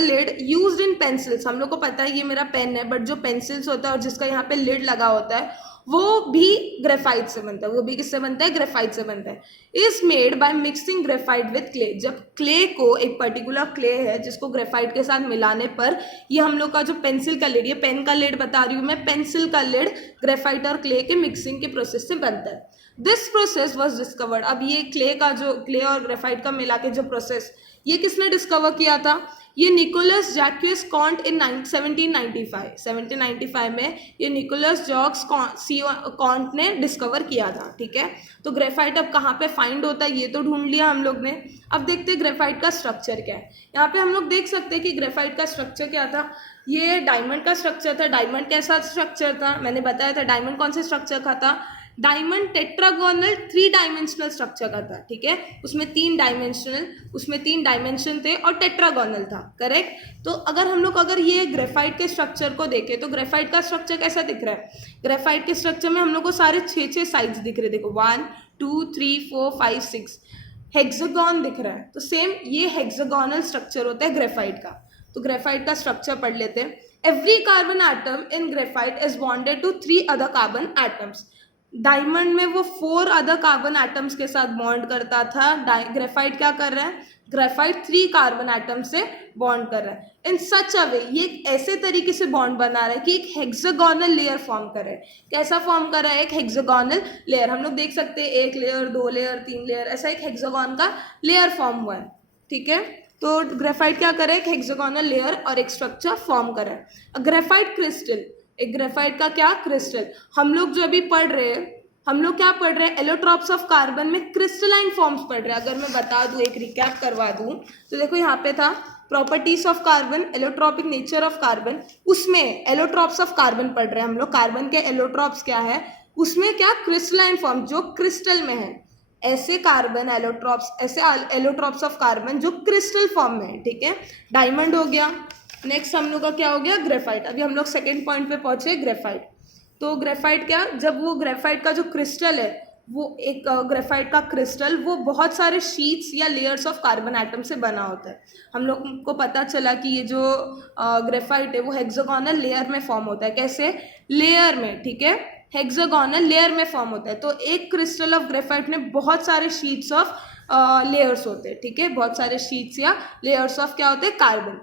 lead used in pencils. हम लोग को पता है ये मेरा पेन है, बट जो पेंसिल्स होता है और जिसका यहाँ पे लिड लगा होता है वो भी ग्रेफाइट से बनता है। वो भी किससे बनता है, ग्रेफाइट से बनता है। Is made by mixing graphite with clay. जब क्ले को, एक पर्टिकुलर क्ले है जिसको ग्रेफाइट के साथ मिलाने पर ये हम लोग का जो पेंसिल का लिड, ये पेन का लिड बता रही हूँ मैं, पेंसिल का लिड ग्रेफाइट और क्ले के मिक्सिंग के प्रोसेस से बनता है। This process was discovered. अब ये क्ले का जो, क्ले और ग्रेफाइट का मिला के जो प्रोसेस, ये किसने डिस्कवर किया था, ये निकोलस जैक्विस कॉन्ट इन 1795 में ये निकोलस जॉक्स कॉन्ट ने डिस्कवर किया था, ठीक है। तो ग्रेफाइट अब कहाँ पे फाइंड होता है ये तो ढूंढ लिया हम लोग ने। अब देखते हैं ग्रेफाइट का स्ट्रक्चर क्या है। यहाँ पे हम लोग देख सकते हैं कि ग्रेफाइट का स्ट्रक्चर क्या था, ये डायमंड का स्ट्रक्चर था। डायमंड कैसा स्ट्रक्चर था, मैंने बताया था डायमंड कौन से स्ट्रक्चर का था, डायमंड टेट्रागोनल 3 डायमेंशनल स्ट्रक्चर का था, ठीक है, उसमें 3 डायमेंशन थे और टेट्रागोनल था, करेक्ट। तो अगर ये ग्रेफाइट के स्ट्रक्चर को देखें तो ग्रेफाइट का स्ट्रक्चर कैसा दिख रहा है, ग्रेफाइट के स्ट्रक्चर में हम लोग को सारे 6 साइड्स दिख रहे हैं, देखो 1 2 3 4 5 6 हेक्सागोन दिख रहा है। तो सेम ये हेक्सागोनल स्ट्रक्चर होता है ग्रेफाइट का। तो ग्रेफाइट का स्ट्रक्चर पढ़ लेते हैं। Every carbon atom in graphite is bonded to 3 other carbon atoms. Diamond में वो 4 अदर कार्बन एटम्स के साथ बॉन्ड करता था, ग्रेफाइट क्या कर रहा है, ग्रेफाइट 3 कार्बन एटम से बॉन्ड कर रहा है। इन सच अ वे, ये ऐसे तरीके से बॉन्ड बना रहा है कि एक हेक्सागोनल लेयर फॉर्म कर रहा है। कैसा फॉर्म कर रहा है, एक हेक्सागोनल लेयर। हम लोग देख सकते हैं 1 लेयर 2 लेयर 3 लेयर, ऐसा एक हेक्सागोन का लेयर फॉर्म हुआ है, ठीक है। तो ग्रेफाइट क्या कर रहा है, एक हेक्सागोनल लेयर और एक स्ट्रक्चर फॉर्म कर रहा है। ग्रेफाइट क्रिस्टल, एक ग्रेफाइट का क्या, क्रिस्टल। हम लोग जो अभी पढ़ रहे हैं, हम लोग क्या पढ़ रहे हैं, एलोट्रॉप्स ऑफ कार्बन में क्रिस्टलाइन फॉर्म्स पढ़ रहे हैं। अगर मैं बता दूं, एक रिकैप करवा दूं, तो देखो यहाँ पे था properties of carbon, allotropic nature of carbon, उसमें एलोट्रॉप्स ऑफ कार्बन पढ़ रहे हैं हम लोग। कार्बन के एलोट्रॉप्स क्या है, उसमें क्या, क्रिस्टलाइन फॉर्म जो क्रिस्टल में है, ऐसे कार्बन एलोट्रॉप्स, ऐसे एलोट्रॉप्स ऑफ कार्बन जो क्रिस्टल फॉर्म में है, ठीक है। डायमंड हो गया। नेक्स्ट हम लोग का क्या हो गया, ग्रेफाइट। अभी हम लोग सेकेंड पॉइंट पे पहुंचे, ग्रेफाइट। तो ग्रेफाइट क्या, जब वो ग्रेफाइट का जो क्रिस्टल है, वो एक ग्रेफाइट का क्रिस्टल, वो बहुत सारे शीट्स या लेयर्स ऑफ कार्बन एटम से बना होता है। हम लोग को पता चला कि ये जो ग्रेफाइट है वो हेक्सागोनल लेयर में फॉर्म होता है। कैसे, लेयर में, ठीक है, हेक्सागोनल लेयर में फॉर्म होता है। तो एक क्रिस्टल ऑफ ग्रेफाइट में बहुत सारे शीट्स ऑफ लेयर्स होते हैं, ठीक है, बहुत सारे शीट्स या लेयर्स ऑफ क्या होते हैं, carbon.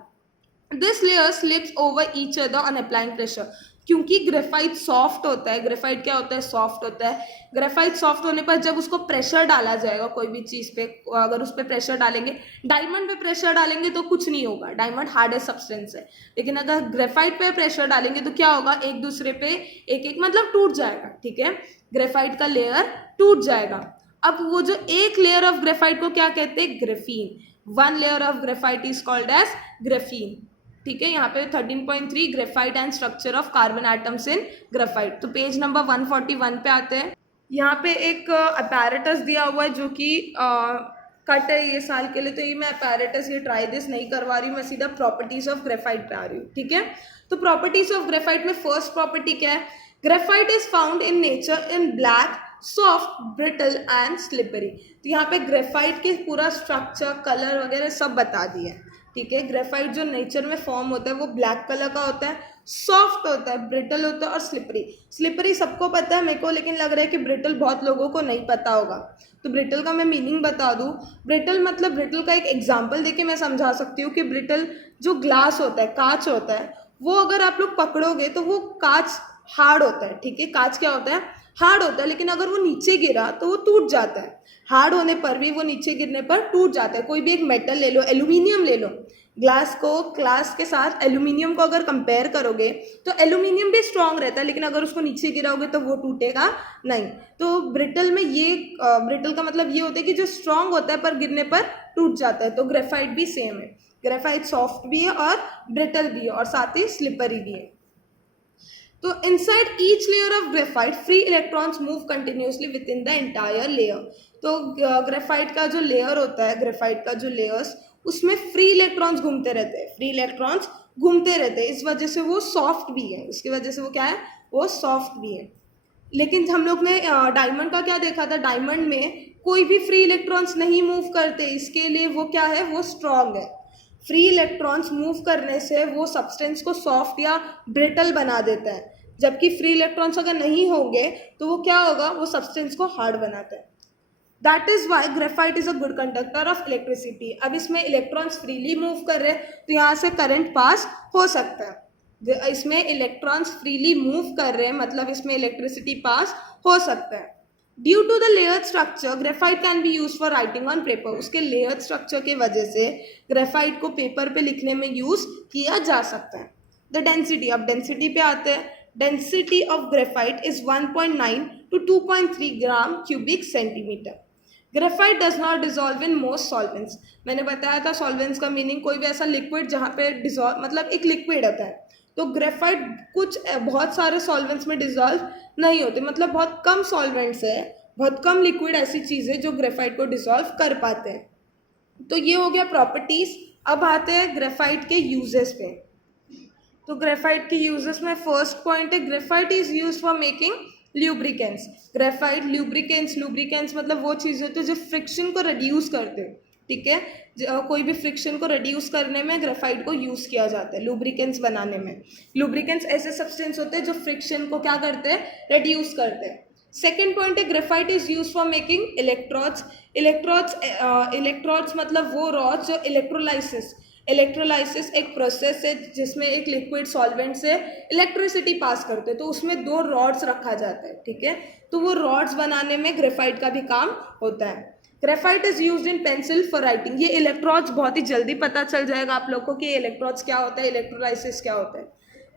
This layer slips over each other on applying pressure. क्योंकि ग्रेफाइट सॉफ्ट होता है, ग्रेफाइट क्या होता है, सॉफ्ट होता है। ग्रेफाइट सॉफ्ट होने पर जब उसको प्रेशर डाला जाएगा कोई भी चीज़ पे, अगर उस पर प्रेशर डालेंगे, डायमंड पे प्रेशर डालेंगे तो कुछ नहीं होगा, डायमंड हार्डेस्ट सब्सटेंस है। लेकिन अगर ग्रेफाइट पे प्रेशर डालेंगे तो क्या होगा, एक दूसरे पे एक मतलब टूट जाएगा, ठीक है, ग्रेफाइट का लेयर टूट जाएगा। अब वो जो एक लेयर ऑफ ग्रेफाइट को क्या कहते हैं, graphene. 1 layer of graphite is called as graphene, ठीक है। यहाँ पे 13.3 graphite and structure of carbon atoms in graphite. तो पेज नंबर 141 पे आते हैं। यहाँ पे एक अपैरेटस दिया हुआ है जो कि कट है ये साल के लिए, तो ये मैं अपैरेटस ये ट्राई दिस नहीं करवा रही हूँ, मैं सीधा प्रॉपर्टीज ऑफ ग्रेफाइट पे आ रही हूँ, ठीक है। तो प्रॉपर्टीज ऑफ ग्रेफाइट में फर्स्ट प्रॉपर्टी क्या है, graphite is found in nature in black, soft, brittle and slippery. तो यहाँ पे ग्रेफाइट के पूरा स्ट्रक्चर, कलर वगैरह सब बता दिए, ठीक है। ग्रेफाइट जो नेचर में फॉर्म होता है वो ब्लैक कलर का होता है, सॉफ्ट होता है, ब्रिटल होता है और स्लिपरी। स्लिपरी सबको पता है मेरे को, लेकिन लग रहा है कि ब्रिटल बहुत लोगों को नहीं पता होगा, तो ब्रिटल का मैं मीनिंग बता दूं। ब्रिटल मतलब, ब्रिटल का एक एग्जांपल देके मैं समझा सकती हूँ कि ब्रिटल जो ग्लास होता है, कांच होता है, वो अगर आप लोग पकड़ोगे तो वो कांच हार्ड होता है, ठीक है। कांच क्या होता है, हार्ड होता है, लेकिन अगर वो नीचे गिरा तो वो टूट जाता है। हार्ड होने पर भी वो नीचे गिरने पर टूट जाता है। कोई भी एक मेटल ले लो, एल्यूमिनियम ले लो, ग्लास के साथ एल्यूमिनियम को अगर कंपेयर करोगे तो एल्यूमिनियम भी स्ट्रांग रहता है, लेकिन अगर उसको नीचे गिराओगे तो वो टूटेगा नहीं। तो ब्रिटल में ये ब्रिटल का मतलब ये होता है कि जो स्ट्रांग होता है पर गिरने पर टूट जाता है। तो ग्रेफाइट भी सेम है, ग्रेफाइट सॉफ्ट भी है और ब्रिटल भी है और साथ ही स्लिपरी भी है। तो inside each layer of graphite free electrons move continuously with in the entire layer. तो ग्रेफाइट का जो लेयर होता है, ग्रेफाइट का जो लेयर्स, उसमें फ्री इलेक्ट्रॉन्स घूमते रहते हैं, फ्री इलेक्ट्रॉन्स घूमते रहते हैं। इस वजह से वो सॉफ्ट भी है, इसकी वजह से वो क्या है, वो सॉफ्ट भी है। लेकिन हम लोग ने डायमंड का क्या देखा था, डायमंड में कोई भी फ्री इलेक्ट्रॉन्स नहीं मूव करते, इसके लिए वो क्या है, वो स्ट्रांग है। फ्री इलेक्ट्रॉन्स मूव करने से वो सब्सटेंस को सॉफ्ट या ब्रिटल बना देता है, जबकि फ्री इलेक्ट्रॉन्स अगर नहीं होंगे तो वो क्या होगा, वो सब्सटेंस को हार्ड बनाता है। That is why graphite is a good conductor of electricity. अब इसमें इलेक्ट्रॉन्स फ्रीली मूव कर रहे हैं तो यहाँ से करंट पास हो सकता है। इसमें इलेक्ट्रॉन्स फ्रीली मूव कर रहे हैं मतलब इसमें इलेक्ट्रिसिटी पास हो सकता है। Due to the layer structure graphite can be use for writing on paper. उसके लेयर स्ट्रक्चर के वजह से ग्रेफाइट को पेपर पे लिखने में यूज किया जा सकता है। द डेंसिटी, अब डेंसिटी पे आते हैं। Density of graphite is 1.9 to 2.3 gram cubic centimetre. Graphite does not dissolve in most solvents. मैंने बताया था सॉल्वेंट्स का मीनिंग कोई भी ऐसा लिक्विड जहाँ पे डिजॉल्व मतलब एक लिक्विड होता है। तो ग्रेफाइट कुछ बहुत सारे सॉल्वेंट्स में डिजॉल्व नहीं होते, मतलब बहुत कम सॉल्वेंट्स है, बहुत कम लिक्विड ऐसी चीज़ है जो ग्रेफाइट को डिजॉल्व कर पाते हैं। तो ये हो गया प्रॉपर्टीज। अब आते हैं ग्रेफाइट के यूजेस पे। तो ग्रेफाइट के यूजेस में फर्स्ट पॉइंट है, graphite is use for making lubricants. Graphite lubricants मतलब वो चीज़ होती है जो फ्रिक्शन को रिड्यूस करते हैं, ठीक है। कोई भी फ्रिक्शन को रिड्यूस करने में ग्रेफाइट को यूज़ किया जाता है, लुब्रिकेंट्स बनाने में। लुब्रिकेंट्स ऐसे सब्सटेंस होते हैं जो फ्रिक्शन को क्या करते हैं, रिड्यूस करते हैं। सेकेंड पॉइंट है, graphite is use for making electrodes. Electrodes मतलब वो रॉड्स जो इलेक्ट्रोलाइसिस एक प्रोसेस है जिसमें एक लिक्विड सॉल्वेंट से इलेक्ट्रिसिटी पास करते हैं, तो उसमें दो रॉड्स रखा जाता है, ठीक है। तो वो रॉड्स बनाने में ग्रेफाइट का भी काम होता है। Graphite is used in pencil for writing. ये इलेक्ट्रोड्स बहुत ही जल्दी पता चल जाएगा आप लोग को कि इलेक्ट्रोड्स क्या होता है, इलेक्ट्रोलाइसिस क्या होता है।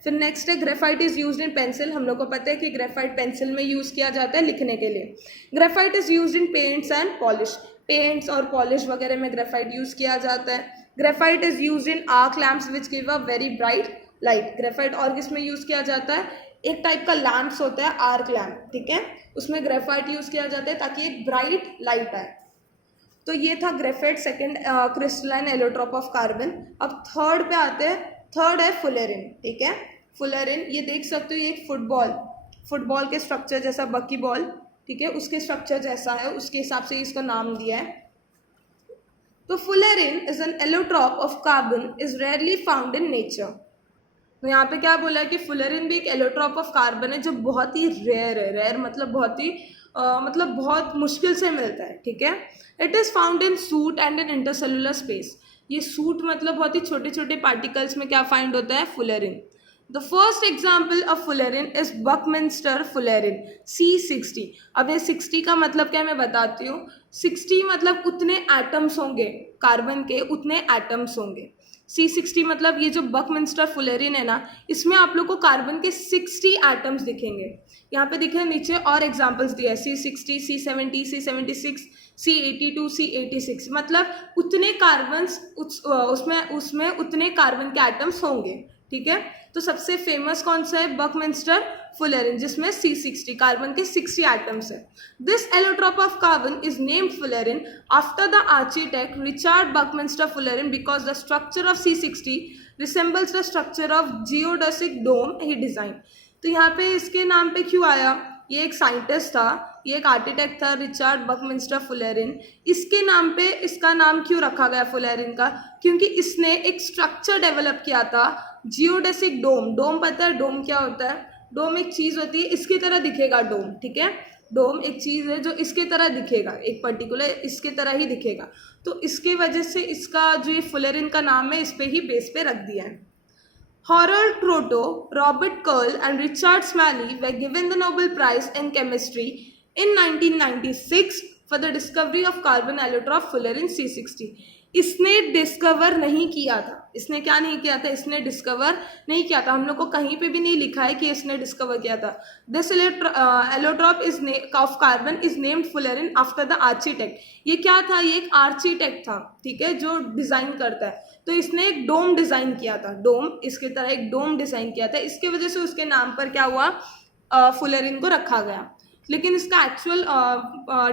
फिर नेक्स्ट है, graphite is used in pencil. हम लोग को पता है कि ग्रेफाइट पेंसिल में यूज़ किया जाता है लिखने के लिए। Graphite is used in paints and polish. Paints और पॉलिश वगैरह में ग्रेफाइट यूज़ किया जाता है। Graphite is used in arc lamps which give a very bright light. Graphite और किस में यूज़ किया जाता है, एक टाइप का लैम्प्स होता है आर्क लैम्प, ठीक है, उसमें ग्रेफाइट यूज़ किया जाता है ताकि एक ब्राइट लाइट आए। तो ये था graphite, second crystalline allotrope of carbon. अब थर्ड पे आते हैं। थर्ड है फुलेरिन, ठीक है। फुलेरिन ये देख सकते हो, ये एक फुटबॉल के स्ट्रक्चर जैसा, बकी बॉल, ठीक है, उसके स्ट्रक्चर जैसा है, उसके हिसाब से इसका नाम दिया है। तो fullerene is an allotrope of carbon, is rarely found in nature. तो यहाँ पे क्या बोला है कि फुलेरिन भी एक एलोट्रोप ऑफ कार्बन है जो बहुत ही रेयर है। रेयर मतलब बहुत ही मतलब बहुत मुश्किल से मिलता है, ठीक है। It is found in suit and in intercellular space. ये सूट मतलब बहुत ही छोटे छोटे पार्टिकल्स में क्या फाइंड होता है, fullerene. The first example of fullerene is Buckminster fullerene C60। अब ये 60 का मतलब क्या मैं बताती हूँ। 60 मतलब उतने एटम्स होंगे, कार्बन के उतने एटम्स होंगे। C60 मतलब ये जो बकमिंस्टर फुलेरिन है ना, इसमें आप लोग को कार्बन के 60 एटम्स दिखेंगे। यहाँ पे दिखे नीचे और एग्जाम्पल्स दिए, C60, C70, C76, C82, C86, मतलब उतने कार्बन्स उसमें उतने कार्बन के एटम्स होंगे, ठीक है। तो सबसे फेमस कौन सा है, बकमिंस्टर फुलेरिन, जिसमें C60 कार्बन के 60 एटम्स है। This allotrope of carbon is named fullerene after the architect Richard Buckminster fullerene because the structure of C60 resembles the structure of geodesic dome he design. तो यहाँ पे इसके नाम पे क्यों आया, ये एक साइंटिस्ट था ये एक आर्किटेक्ट था रिचर्ड बकमिंस्टर फुलेरिन। इसके नाम पे इसका नाम क्यों रखा गया फुलेरिन का? क्योंकि इसने एक स्ट्रक्चर डेवलप किया था, जियोडेसिक डोम। डोम पता है डोम क्या होता है? डोम एक चीज़ होती है, इसकी तरह दिखेगा डोम, ठीक है। डोम एक चीज़ है जो इसके तरह दिखेगा, एक पर्टिकुलर इसके तरह ही दिखेगा। तो इसकी वजह से इसका जो ये फुलेरिन का नाम है इस पे ही बेस पे रख दिया है। Harold Trotto, Robert Curl and Richard Smalley were given the Nobel Prize in Chemistry in 1996 for the discovery of carbon allotrope fullerene C60। इसने डिस्कवर नहीं किया था। इसने क्या नहीं किया था? इसने डिस्कवर नहीं किया था। हम लोग को कहीं पे भी नहीं लिखा है कि इसने डिस्कवर किया था। This allotrope is of carbon is named fullerene after the architect. ये क्या था? ये एक आर्किटेक्ट था, ठीक है, जो डिजाइन करता है। तो इसने एक डोम डिजाइन किया था, डोम इसके तरह एक डोम डिजाइन किया था। इसके वजह से उसके नाम पर क्या हुआ? फुलेरिन को रखा गया। लेकिन इसका एक्चुअल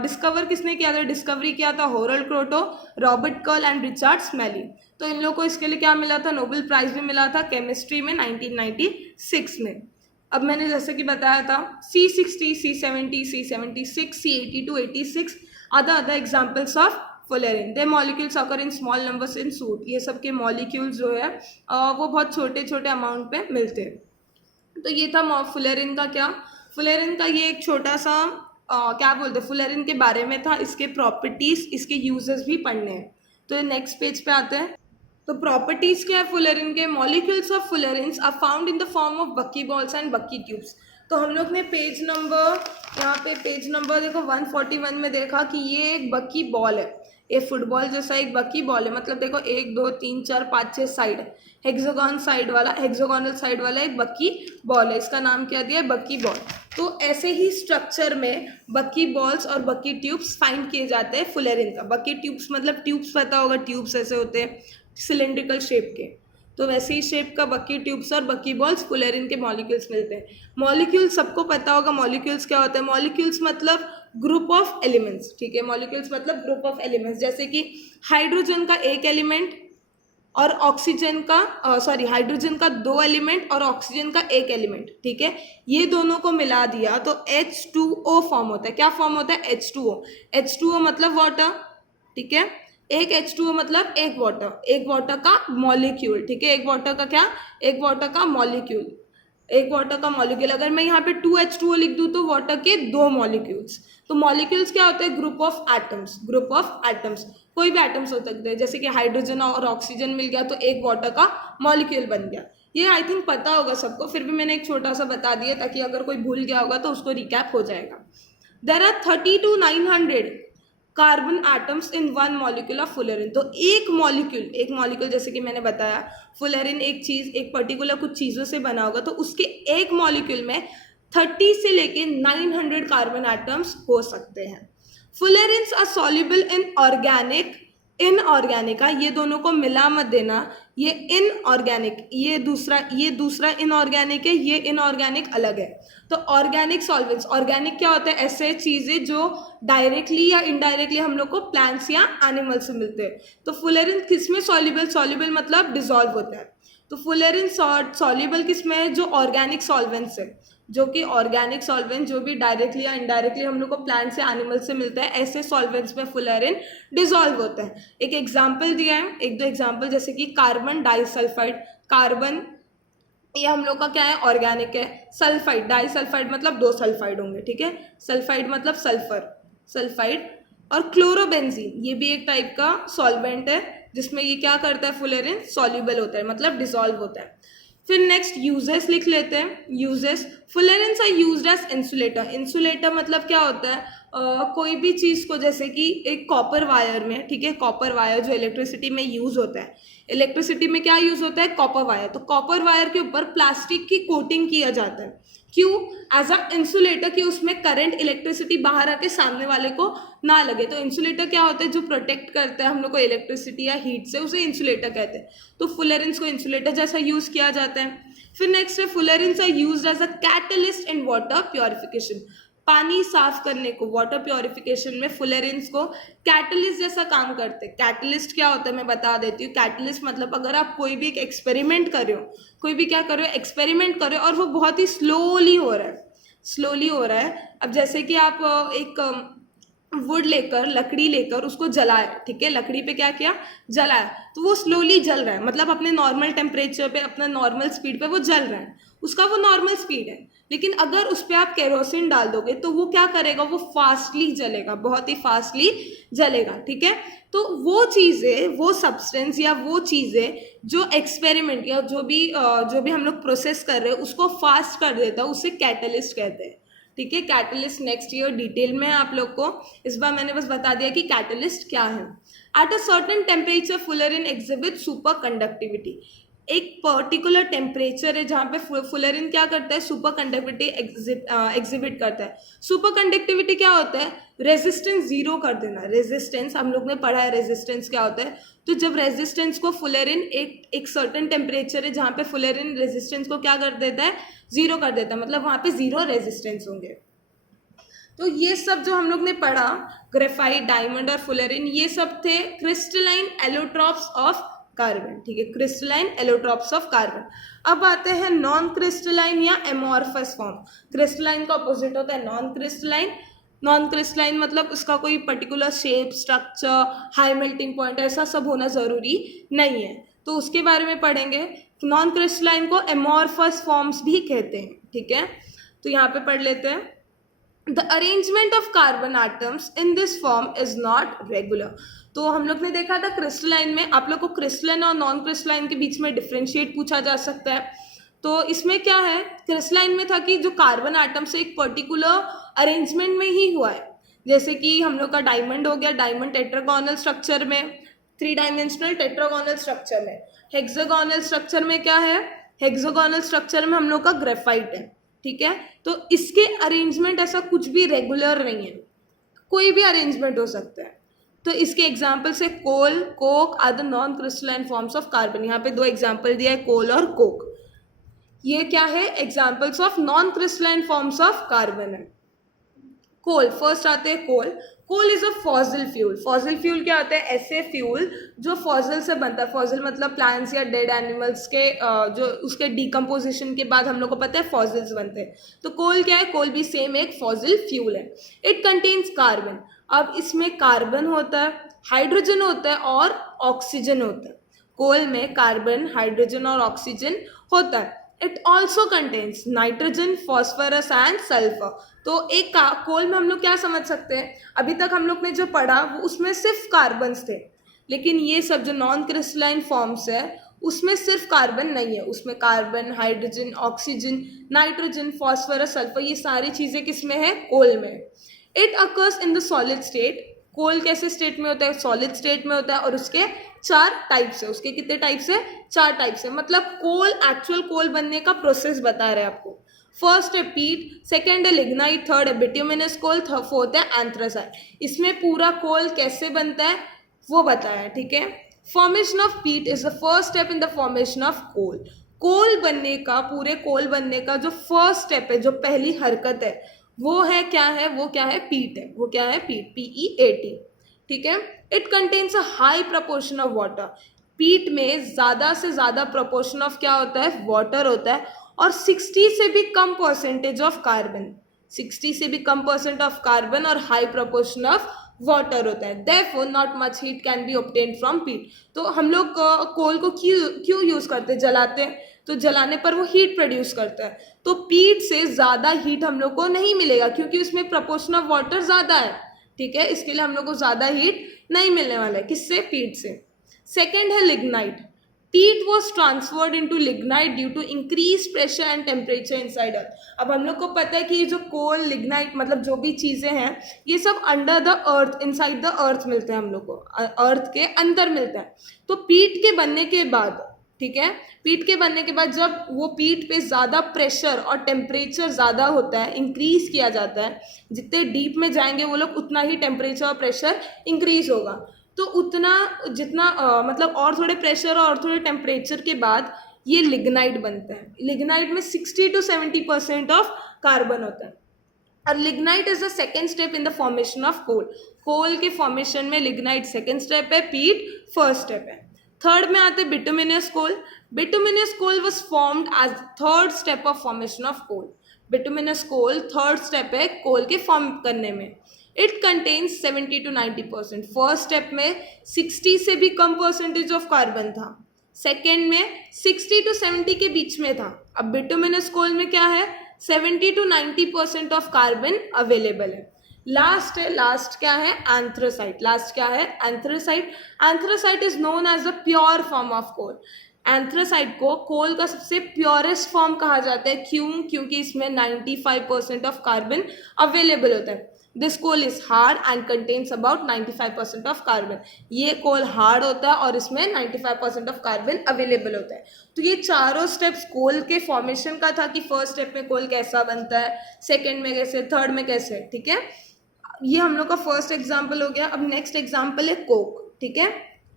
डिस्कवर किसने किया था? डिस्कवरी किया था Harold Kroto, Robert Curl and Richard Smalley. तो इन लोगों को इसके लिए क्या मिला था? नोबेल प्राइज भी मिला था केमिस्ट्री में 1996 में। अब मैंने जैसे कि बताया था C60, C70, C76, C82, 86 other examples of fullerene. They molecules occur in small numbers in suit. ये सब के मॉलिक्यूल्स जो है वो बहुत छोटे छोटे अमाउंट पे मिलते हैं। तो ये था फुलेरिन का क्या? फुलेरिन का ये एक छोटा सा क्या बोलते हैं फुलेरिन के बारे में था। इसके प्रॉपर्टीज, इसके यूजेस भी पढ़ने हैं। तो नेक्स्ट पेज पे आते हैं। तो प्रॉपर्टीज क्या है फुलेरिन के? Molecules of fullerenes are found in the form of bucky balls and bucky tubes. तो हम लोग ने पेज नंबर, यहाँ पे पेज नंबर देखो 141 में देखा कि ये एक बक्की बॉल है। ये फुटबॉल जैसा एक बक्की बॉल है। मतलब देखो 1 2 3 4 5 6 साइड, हेक्सागोनल साइड वाला एक बक्की बॉल है। इसका नाम क्या दिया है? बक्की बॉल। तो ऐसे ही स्ट्रक्चर में बक्की बॉल्स और बक्की ट्यूब्स फाइंड किए जाते हैं फुलेरिन का। बक्की ट्यूब्स मतलब ट्यूब्स पता होगा, ट्यूब्स ऐसे होते हैं सिलेंड्रिकल शेप के। तो वैसे ही शेप का बक्की ट्यूब्स और बक्की बॉल्स फुलेरिन के मॉलिक्यूल्स मिलते हैं। मॉलिक्यूल्स सबको पता होगा, मॉलिक्यूल्स क्या होता है? मॉलिक्यूल्स मतलब ग्रुप ऑफ एलिमेंट्स, ठीक है। मॉलिक्यूल्स मतलब ग्रुप ऑफ एलिमेंट्स। जैसे कि हाइड्रोजन का एक एलिमेंट और ऑक्सीजन का हाइड्रोजन का 2 एलिमेंट और ऑक्सीजन का 1 एलिमेंट, ठीक है। ये दोनों को मिला दिया तो H2O फॉर्म होता है। क्या फॉर्म होता है? H2O। H2O मतलब वाटर, ठीक है। एक H2O मतलब एक वाटर का मॉलिक्यूल, ठीक है। एक वाटर का क्या? एक वाटर का मॉलिक्यूल, एक वाटर का मॉलिक्यूल। अगर मैं यहाँ पे 2H2O लिख दूँ तो वाटर के 2 मॉलिक्यूल्स। तो मॉलिक्यूल्स क्या होते हैं? Group of atoms. कोई भी एटम्स हो सकते हैं। जैसे कि हाइड्रोजन और ऑक्सीजन मिल गया तो एक वाटर का मॉलिक्यूल बन गया। ये आई थिंक पता होगा सबको, फिर भी मैंने एक छोटा सा बता दिया ताकि अगर कोई भूल गया होगा तो उसको रिकैप हो जाएगा। There are 30 to 900 carbon atoms in 1 molecule of fullerene. तो एक मॉलिक्यूल जैसे कि मैंने बताया फुलेरिन एक चीज़, एक पर्टिकुलर कुछ चीज़ों से बना होगा, तो उसके एक मॉलिक्यूल में 30 से लेके 900 कार्बन एटम्स हो सकते हैं। Fullerenes are soluble in organic, inorganic. ये दोनों को मिला मत देना। ये इनऑर्गेनिक, ये दूसरा इनऑर्गेनिक है, ये इनऑर्गेनिक अलग है। तो ऑर्गेनिक सॉल्वेंट्स, ऑर्गेनिक क्या होता है? ऐसे चीज़ें जो डायरेक्टली या इनडायरेक्टली हम लोग को प्लांट्स या एनिमल से मिलते हैं। तो फुलेरिन किस में सॉल्युबल मतलब डिसॉल्व होता है। तो फुलेरिन सॉल्युबल किस में है? जो ऑर्गेनिक सॉल्वेंट्स है, जो कि ऑर्गेनिक सॉल्वेंट जो भी डायरेक्टली या इनडायरेक्टली हम लोग को प्लांट से एनिमल से मिलता है, ऐसे सॉल्वेंट्स में फुलेरिन डिसॉल्व होता है। एक एग्जांपल दिया है, 1 2 एग्जांपल, जैसे कि कार्बन डाइसल्फाइड। कार्बन ये हम लोग का क्या है? ऑर्गेनिक है। सल्फाइड, डाइसल्फाइड मतलब 2 सल्फाइड होंगे, ठीक है। सल्फाइड मतलब सल्फाइड। और क्लोरोबेंजीन ये भी एक टाइप का सॉल्वेंट है जिसमें ये क्या करता है? फुलेरिन सॉल्युबल होता है, मतलब डिसॉल्व होता है। फिर नेक्स्ट यूजेस लिख लेते हैं। Uses, fullerenes are used as insulator. Insulator मतलब क्या होता है? कोई भी चीज़ को, जैसे कि एक कॉपर वायर में, ठीक है, कॉपर वायर जो इलेक्ट्रिसिटी में यूज़ होता है। इलेक्ट्रिसिटी में क्या यूज़ होता है? Copper wire. तो कॉपर वायर के ऊपर प्लास्टिक की कोटिंग किया जाता है। क्यों? एज अ इंसुलेटर, कि उसमें करंट, इलेक्ट्रिसिटी बाहर आके सामने वाले को ना लगे। तो इंसुलेटर क्या होता है? जो प्रोटेक्ट करता है हम लोग को इलेक्ट्रिसिटी या हीट से, उसे इंसुलेटर कहते हैं। तो फुलेरिन्स को इंसुलेटर जैसा यूज़ किया जाता है। फिर नेक्स्ट है fullerenes are used as a catalyst in water purification. पानी साफ करने को, वाटर प्योरिफिकेशन में फुलेरिन्स को कैटलिस्ट जैसा काम करते हैं। कैटलिस्ट क्या होता है मैं बता देती हूँ। कैटलिस्ट मतलब अगर आप कोई भी एक एक्सपेरिमेंट कर रहे हो, कोई भी क्या कर रहे हो? एक्सपेरिमेंट कर रहे हो और वो बहुत ही स्लोली हो रहा है, स्लोली हो रहा है। अब जैसे कि आप एक वुड लेकर, लकड़ी लेकर उसको जलाए, ठीक है, लकड़ी पे क्या किया, जलाया, तो वो स्लोली जल रहा है, मतलब अपने नॉर्मल टेम्परेचर पे, अपना नॉर्मल स्पीड पे वो जल रहा है, उसका वो नॉर्मल स्पीड है। लेकिन अगर उस पर आप केरोसिन डाल दोगे तो वो क्या करेगा, वो फास्टली जलेगा, बहुत ही फास्टली जलेगा, ठीक है। तो वो चीज़ें, वो सब्सटेंस या वो चीज़ें जो एक्सपेरिमेंट या जो भी हम लोग प्रोसेस कर रहे हैं उसको फास्ट कर देता है, उसे कैटलिस्ट कहते हैं, ठीक है। कैटलिस्ट नेक्स्ट ईयर डिटेल में आप लोग को, इस बार मैंने बस बता दिया कि कैटलिस्ट क्या है। At a certain temperature fullerene exhibit super conductivity. एक पर्टिकुलर टेम्परेचर है जहाँ पे फुलरिन क्या करता है, सुपर कंडक्टिविटी एग्जिबिट करता है। सुपर कंडक्टिविटी क्या होता है, रेजिस्टेंस जीरो कर देना। रेजिस्टेंस हम लोग ने पढ़ा है, रेजिस्टेंस क्या होता है। तो जब रेजिस्टेंस को फुलरिन एक सर्टेन टेम्परेचर है जहाँ पे फुलरिन रेजिस्टेंस को क्या कर देता है, जीरो कर देता है, मतलब वहाँ पे जीरो रेजिस्टेंस होंगे। तो ये सब जो हम लोग ने पढ़ा, ग्रेफाइट, डायमंड और फुलरिन, ये सब थे क्रिस्टलाइन एलोट्रॉप्स ऑफ कार्बन, ठीक है, क्रिस्टलाइन एलोट्रॉप्स ऑफ कार्बन। अब आते हैं नॉन क्रिस्टलाइन या एमॉर्फस फॉर्म। क्रिस्टलाइन का अपोजिट होता है नॉन क्रिस्टलाइन। नॉन क्रिस्टलाइन मतलब उसका कोई particular shape, structure, high melting point ऐसा सब होना ज़रूरी नहीं है, तो उसके बारे में पढ़ेंगे। नॉन क्रिस्टलाइन को एमॉर्फस फॉर्म्स भी कहते हैं, ठीक है। तो यहाँ पे पढ़ लेते हैं। The arrangement of carbon atoms in this form is not regular। तो हम लोग ने देखा था क्रिस्टलाइन में, आप लोग को क्रिस्टलाइन और नॉन क्रिस्टलाइन के बीच में डिफ्रेंशिएट पूछा जा सकता है। तो इसमें क्या है, क्रिस्टलाइन में था कि जो कार्बन आटम से एक पर्टिकुलर अरेंजमेंट में ही हुआ है, जैसे कि हम लोग का डायमंड हो गया, डायमंड टेट्रागोनल स्ट्रक्चर में, 3 डायमेंशनल टेट्रागोनल स्ट्रक्चर में। हेक्सागोनल स्ट्रक्चर में क्या है, हेक्सागोनल स्ट्रक्चर में हम लोग का ग्रेफाइट है, ठीक है। तो इसके अरेंजमेंट ऐसा कुछ भी रेगुलर नहीं है, कोई भी अरेंजमेंट हो सकता है। तो इसके एग्जाम्पल्स है coal, coke are the non crystalline forms of carbon. यहाँ पे 2 एग्जाम्पल दिया है, कोल और कोक। ये क्या है, examples of non crystalline forms of carbon है। कोल, फर्स्ट आते हैं coal. Coal is a fossil fuel. Fossil fuel क्या होता है, ऐसे फ्यूल जो फॉसिल से बनता है। फॉसिल मतलब प्लांट्स या डेड एनिमल्स के जो उसके डिकम्पोजिशन के बाद हम लोग को पता है फॉसिल्स बनते हैं। तो कोल क्या है, कोल भी सेम एक फॉसिल फ्यूल है। It contains carbon. अब इसमें कार्बन होता है, हाइड्रोजन होता है और ऑक्सीजन होता है। कोल में कार्बन, हाइड्रोजन और ऑक्सीजन होता है। It also contains nitrogen, phosphorus and sulphur. तो एक कोल में हम लोग क्या समझ सकते हैं, अभी तक हम लोग ने जो पढ़ा वो उसमें सिर्फ कार्बन्स थे, लेकिन ये सब जो नॉन क्रिस्टलाइन फॉर्म्स है उसमें सिर्फ कार्बन नहीं है, उसमें carbon, hydrogen, oxygen, nitrogen, phosphorus, sulphur, ये सारी चीज़ें किस में है, कोल में। It occurs in the solid state. Coal कैसे स्टेट में होता है, सॉलिड स्टेट में होता है, और उसके 4 टाइप्स है। उसके कितने टाइप्स है, 4 टाइप्स है। मतलब कोल, एक्चुअल कोल बनने का प्रोसेस बता रहे हैं आपको। फर्स्ट है पीट, सेकेंड है लिग्नाइट, थर्ड है बिट्यूमिनस कोल, फोर्थ है एंथ्रासाइट। इसमें पूरा कोल कैसे बनता है वो बताया है, ठीक है। Formation of peat is the first step in the formation of coal. Coal बनने का, पूरे कोल बनने का जो फर्स्ट स्टेप है, जो पहली हरकत है, वो है क्या है, वो क्या है, पीट है। वो क्या है, पीट, PEAT, ठीक है। It contains a high proportion of water. पीट में ज़्यादा से ज़्यादा प्रपोर्शन ऑफ क्या होता है, वाटर होता है, और 60 से भी कम परसेंटेज ऑफ कार्बन। 60 से भी कम परसेंट ऑफ कार्बन और हाई प्रपोर्शन ऑफ वाटर होता है। Therefore not much heat can be obtained from पीट। तो हम लोग कोल को क्यों यूज़ करते हैं, जलाते हैं, तो जलाने पर वो हीट प्रोड्यूस करता है। तो पीट से ज़्यादा हीट हम लोग को नहीं मिलेगा क्योंकि उसमें प्रपोर्शन ऑफ वाटर ज़्यादा है, ठीक है। इसके लिए हम लोग को ज़्यादा हीट नहीं मिलने वाला है, किससे, पीट से। सेकेंड है lignite. Peat was transferred into lignite due to increased pressure and temperature inside earth। अब हम लोग को पता है कि ये जो कोल, लिग्नाइट, मतलब जो भी चीज़ें हैं ये सब under the earth, inside the earth मिलते हैं हम लोग को, अर्थ के अंदर मिलता है। तो पीट के बनने के बाद, ठीक है, पीट के बनने के बाद जब वो पीट पे ज़्यादा प्रेशर और टेम्परेचर ज़्यादा होता है, इंक्रीज किया जाता है, जितने डीप में जाएंगे वो लोग उतना ही टेम्परेचर और प्रेशर इंक्रीज होगा। तो उतना जितना मतलब और थोड़े प्रेशर और थोड़े टेम्परेचर के बाद ये लिग्नाइट बनता है। लिग्नाइट में 60 to 70% ऑफ कार्बन होता है। और lignite is the second step in the formation of coal. Coal के फॉर्मेशन में लिग्नाइट सेकेंड स्टेप है, पीट फर्स्ट स्टेप है। थर्ड में आते हैं bituminous coal. Bituminous coal was formed as third step of formation of coal. Bituminous coal third step है coal के फॉर्म करने में। It contains 70 to 90%। First step में 60 से भी कम परसेंटेज ऑफ कार्बन था, सेकेंड में 60 to 70 के बीच में था। अब बिटुमिनस कोल में क्या है, 70 to 90% ऑफ कार्बन अवेलेबल है। लास्ट है, लास्ट क्या है, एंथ्रासाइट। लास्ट क्या है, anthracite. Anthracite is known as the pure form of coal. Anthracite को कोल का सबसे प्योरेस्ट फॉर्म कहा जाता है। क्यों? क्योंकि इसमें 95% ऑफ कार्बन अवेलेबल होता है। This coal is hard and contains about 95% of carbon. ये कोल हार्ड होता है और इसमें 95% ऑफ कार्बन अवेलेबल होता है। तो ये चारों स्टेप्स कोल के फॉर्मेशन का था कि फर्स्ट स्टेप में कोल कैसा बनता है, सेकेंड में कैसे, थर्ड में कैसे। ठीक है, ये हम लोग का फर्स्ट एग्जाम्पल हो गया। अब नेक्स्ट एग्जाम्पल है कोक। ठीक है,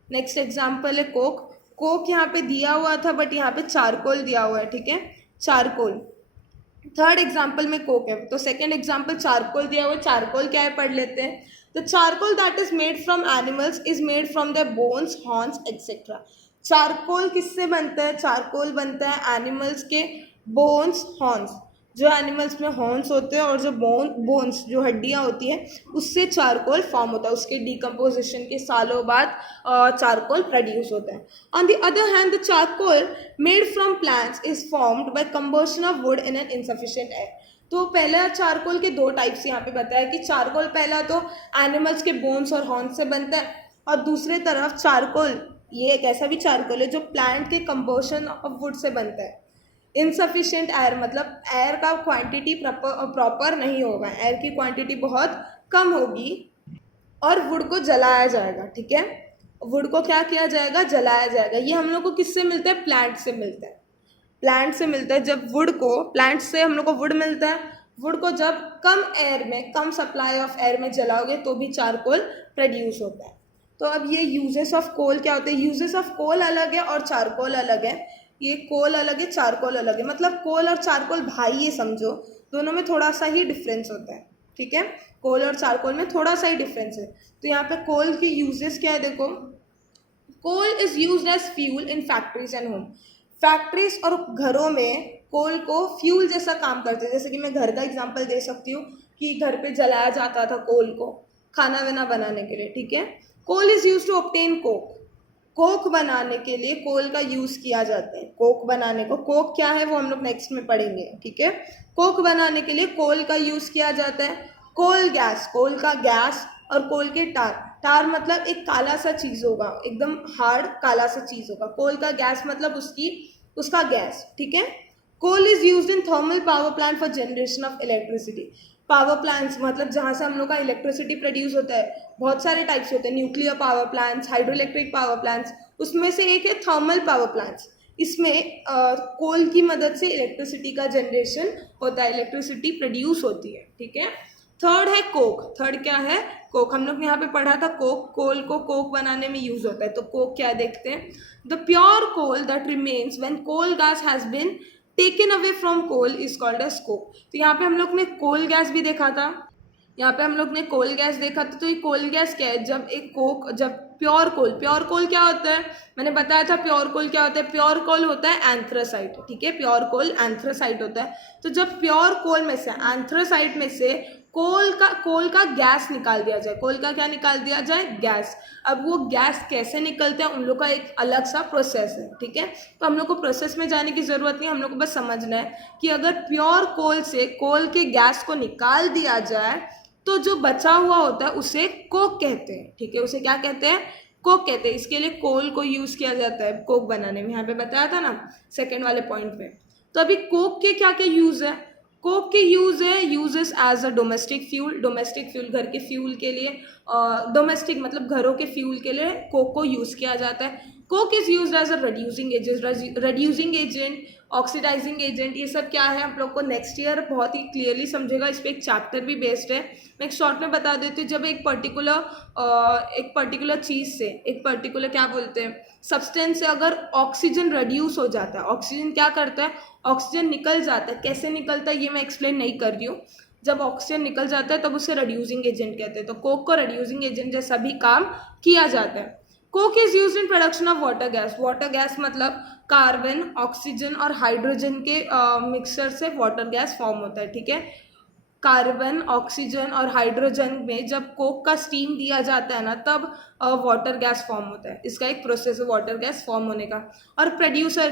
नेक्स्ट एग्जाम्पल है कोक। कोक यहाँ पे दिया हुआ था बट यहाँ पे चारकोल दिया हुआ है। ठीक है, चारकोल। थर्ड एग्जाम्पल में कोक है, तो सेकेंड एग्जाम्पल चारकोल दिया हुआ है। चारकोल क्या है पढ़ लेते हैं। The charcoal that is made from animals is made from the bones, horns etcetera. Charcoal किससे बनता है? चारकोल बनता है एनिमल्स के बोन्स, हॉर्न्स, जो एनिमल्स में हॉर्न्स होते हैं और जो बोन्स जो हड्डियाँ होती है उससे चारकोल फॉर्म होता है। उसके डिकम्पोजिशन के सालों बाद चारकोल प्रोड्यूस होता है। On the other hand the charcoal made from plants is formed by combustion of would in an insufficient air. तो पहला चारकोल के दो टाइप्स यहाँ पे बताया कि चारकोल पहला तो एनिमल्स के बोन्स और हॉर्न्स से बनता है, और दूसरे तरफ चारकोल ये एक ऐसा भी चारकोल है जो प्लांट के कंबशन ऑफ वुड से बनता है। इनसफिशिएंट एयर मतलब एयर का क्वांटिटी प्रॉपर नहीं होगा, एयर की क्वांटिटी बहुत कम होगी और वुड को जलाया जाएगा। ठीक है, वुड को क्या किया जाएगा, जलाया जाएगा। ये हम लोग को किससे मिलता है? प्लांट से मिलता है। प्लांट से मिलता है। जब वुड को, प्लांट से हम लोग को वुड मिलता है, वुड को जब कम एयर में, कम सप्लाई ऑफ एयर में जलाओगे तो भी चारकोल प्रोड्यूस होता है। तो अब ये यूजेस ऑफ कोल क्या होते हैं? यूजेस ऑफ कोल अलग है और चारकोल अलग है। ये कोल अलग है, चारकोल अलग है। मतलब कोल और चारकोल भाई ये समझो, दोनों में थोड़ा सा ही डिफरेंस होता है। ठीक है, कोल और चारकोल में थोड़ा सा ही डिफरेंस है। तो यहाँ पे कोल की यूजेस क्या है देखो। Coal is used as fuel in factories and home. Factories और घरों में कोल को फ्यूल जैसा काम करते हैं। जैसे कि मैं घर का एग्जांपल दे सकती हूँ कि घर पे जलाया जाता था कोल को खाना वाना बनाने के लिए। ठीक है, coal is use to obtain coke. Coke बनाने के लिए कोल का यूज किया जाता है। कोक बनाने को, कोक क्या है वो हम लोग नेक्स्ट में पढ़ेंगे। ठीक है, कोक बनाने के लिए कोल का यूज किया जाता है। कोल गैस, कोल का गैस, और कोल के टार। टार मतलब एक काला सा चीज होगा, एकदम हार्ड काला सा चीज होगा। कोल का गैस मतलब उसका गैस। ठीक है, coal is used in thermal power plant for generation of electricity. Power plants मतलब जहाँ से हम लोग का इलेक्ट्रिसिटी प्रोड्यूस होता है, बहुत सारे टाइप्स होते हैं। Nuclear power plants, hydro electric power plants, उसमें से एक है थर्मल पावर प्लांट्स। इसमें कोल की मदद से इलेक्ट्रिसिटी का जनरेशन होता है, इलेक्ट्रिसिटी प्रोड्यूस होती है। ठीक है, थर्ड है कोक। थर्ड क्या है? कोक। हम लोग यहाँ पे पढ़ा था कोक, कोल को कोक बनाने में यूज होता है। तो कोक क्या देखते हैं। The pure coal that remains when coal gas has been taken away from coal is called as coke. तो यहाँ पे हम लोग ने कोल गैस भी देखा था, यहाँ पे हम लोग ने कोल गैस देखा था। तो ये कोल गैस क्या है? जब एक कोक, जब प्योर कोल क्या होता है? मैंने बताया था प्योर कोल क्या होता है। प्योर कोल होता है एंथ्रासाइट। ठीक है, प्योर कोल एंथ्रासाइट होता है। तो जब प्योर कोल में से, एंथ्रासाइट में से कोल का गैस निकाल दिया जाए। कोल का क्या निकाल दिया जाए? गैस। अब वो गैस कैसे निकलते हैं, उन लोग का एक अलग सा प्रोसेस है। ठीक है, तो हम लोग को प्रोसेस में जाने की जरूरत नहीं, हम लोग को बस समझना है कि अगर प्योर कोल से कोल के गैस को निकाल दिया जाए तो जो बचा हुआ होता है उसे कोक कहते हैं। ठीक है, उसे क्या कहते हैं? कोक कहते हैं। इसके लिए कोल को यूज किया जाता है कोक बनाने में। यहाँ पे बताया था ना सेकेंड वाले पॉइंट पे। तो अभी कोक के क्या क्या यूज है? कोक के यूज है, uses as a domestic fuel. Domestic fuel घर के फ्यूल के लिए, डोमेस्टिक मतलब घरों के फ्यूल के लिए कोक को यूज किया जाता है। Coke is used as a reducing agent, oxidising agent. ये सब क्या है आप लोग को नेक्स्ट ईयर बहुत ही क्लियरली समझेगा। इस पर एक चैप्टर भी बेस्ड है। मैं एक शॉर्ट में बता देती हूँ। जब एक पर्टिकुलर चीज़ से, एक पर्टिकुलर क्या बोलते हैं, सब्सटेंस से अगर ऑक्सीजन रिड्यूस हो जाता है, ऑक्सीजन क्या करता है? ऑक्सीजन निकल जाता है। कैसे निकलता है ये मैं एक्सप्लेन नहीं कर रही हूँ। जब ऑक्सीजन निकल जाता है तब उसे रिड्यूसिंग एजेंट कहते हैं। तो कोक को रिड्यूसिंग एजेंट जैसा भी काम किया जाता है। Coke is use in production of water gas. Water gas मतलब कार्बन, ऑक्सीजन और हाइड्रोजन के मिक्सचर से वाटर गैस फॉर्म होता है. ठीक है, कार्बन, ऑक्सीजन और हाइड्रोजन में जब कोक का स्टीम दिया जाता है ना, तब वाटर गैस फॉर्म होता है. इसका एक प्रोसेस है वाटर गैस फॉर्म होने का. और प्रोड्यूसर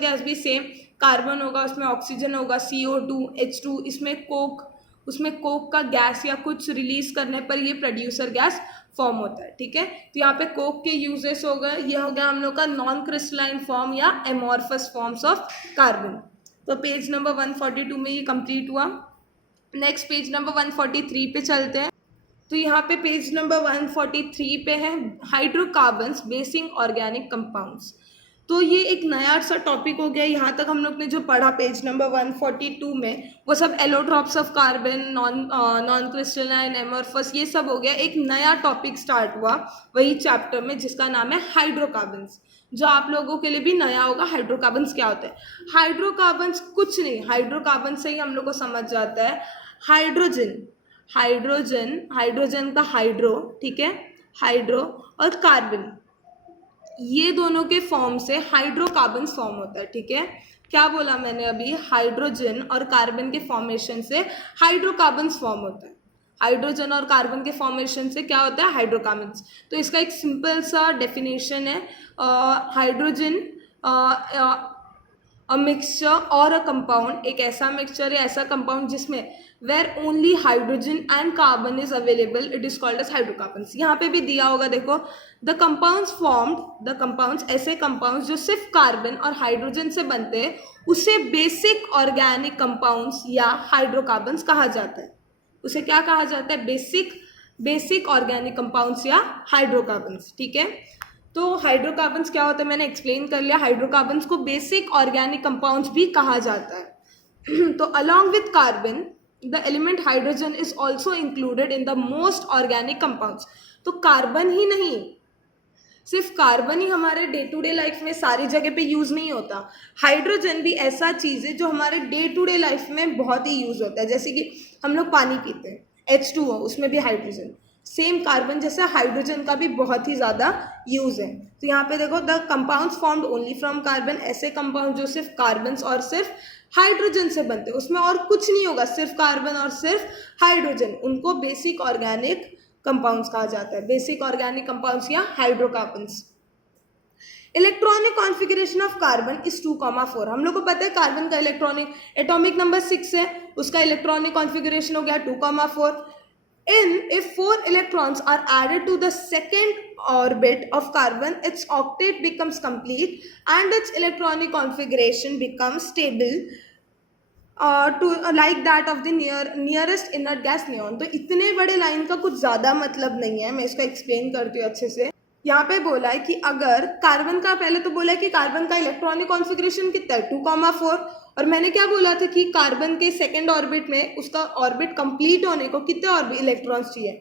गैस भी सेम, कार्बन होगा, उसमें ऑक्सीजन होगा, CO2, H2, उसमें कोक का गैस या कुछ रिलीज करने पर ये प्रोड्यूसर गैस फॉर्म होता है. ठीक है, तो यहाँ पे कोक के यूजेस हो गए. ये हो गया हम लोग का नॉन क्रिस्टलाइन फॉर्म या एमॉर्फस फॉर्म्स ऑफ कार्बन. तो पेज नंबर 142 में ये कंप्लीट हुआ. नेक्स्ट पेज नंबर 143 पे चलते हैं. तो यहाँ पे पेज नंबर 143 पे है हाइड्रोकार्बन्स बेसिक ऑर्गेनिक कंपाउंड्स. तो ये एक नया सा टॉपिक हो गया. यहाँ तक हम लोग ने जो पढ़ा पेज नंबर 142 में, वो सब allotropes of carbon, non crystalline, amorphous, ये सब हो गया. एक नया टॉपिक स्टार्ट हुआ वही चैप्टर में जिसका नाम है हाइड्रोकार्बन्स, जो आप लोगों के लिए भी नया होगा. हाइड्रोकार्बन्स क्या होता है? हाइड्रोकार्बन्स कुछ नहीं, हाइड्रोकार्बन से ही हम लोग को समझ जाता है. हाइड्रोजन का हाइड्रो, ठीक है, हाइड्रो और कार्बन, ये दोनों के फॉर्म से हाइड्रोकार्बन फॉर्म होता है. ठीक है, क्या बोला मैंने अभी? हाइड्रोजन और कार्बन के फॉर्मेशन से हाइड्रोकार्बन फॉर्म होता है. हाइड्रोजन और कार्बन के फॉर्मेशन से क्या होता है? हाइड्रोकार्बन्स. तो इसका एक सिंपल सा डेफिनेशन है, हाइड्रोजन अ मिक्सचर और अ कंपाउंड, एक ऐसा मिक्सचर या ऐसा कंपाउंड जिसमें where only hydrogen and carbon is available, it is called as hydrocarbons. यहाँ पे भी दिया होगा, देखो, द कंपाउंड्स ऐसे कंपाउंड्स जो सिर्फ कार्बन और हाइड्रोजन से बनते हैं, उसे बेसिक ऑर्गेनिक कंपाउंड्स या हाइड्रोकार्बन्स कहा जाता है. उसे क्या कहा जाता है? बेसिक ऑर्गेनिक कंपाउंड्स या हाइड्रोकार्बन्स. ठीक है, तो हाइड्रोकार्बन्स क्या होता है मैंने एक्सप्लेन कर लिया. हाइड्रोकार्बन्स को बेसिक ऑर्गेनिक कंपाउंड्स भी कहा जाता है. तो along with carbon the element hydrogen is also included in the most organic compounds. तो कार्बन ही नहीं, सिर्फ कार्बन ही हमारे डे टू डे लाइफ में सारी जगह पे यूज नहीं होता. हाइड्रोजन भी ऐसा चीज है जो हमारे डे टू डे लाइफ में बहुत ही यूज होता है. जैसे कि हम लोग पानी पीते हैं, H2O, उसमें भी हाइड्रोजन, सेम कार्बन जैसा हाइड्रोजन का भी बहुत ही ज़्यादा यूज़ है. तो यहाँ पे देखो, the compounds formed only from carbon, ऐसे कंपाउंड जो सिर्फ कार्बन और सिर्फ हाइड्रोजन से बनते हैं, उसमें और कुछ नहीं होगा, सिर्फ कार्बन और सिर्फ हाइड्रोजन, उनको बेसिक ऑर्गेनिक कंपाउंड्स कहा जाता है. बेसिक ऑर्गेनिक कंपाउंड्स या hydrocarbons. Electronic configuration of carbon is 2,4. हम लोग को पता है कार्बन का एटॉमिक नंबर 6 है, उसका इलेक्ट्रॉनिक कॉन्फ़िगरेशन हो गया 2,4. If 4 electrons are added to the second orbit of carbon, its octet becomes complete and its electronic configuration becomes stable like that of the nearest inert gas neon. तो इतने बड़े line का कुछ ज़्यादा मतलब नहीं है, मैं इसको एक्सप्लेन करती हूँ अच्छे से. यहाँ पे बोला है कि अगर कार्बन का, पहले तो बोला है कि कार्बन का इलेक्ट्रॉनिक कॉन्फ़िगरेशन कितना है? 2,4. और मैंने क्या बोला था कि कार्बन के सेकेंड ऑर्बिट में उसका ऑर्बिट कंप्लीट होने को कितने इलेक्ट्रॉन्स चाहिए?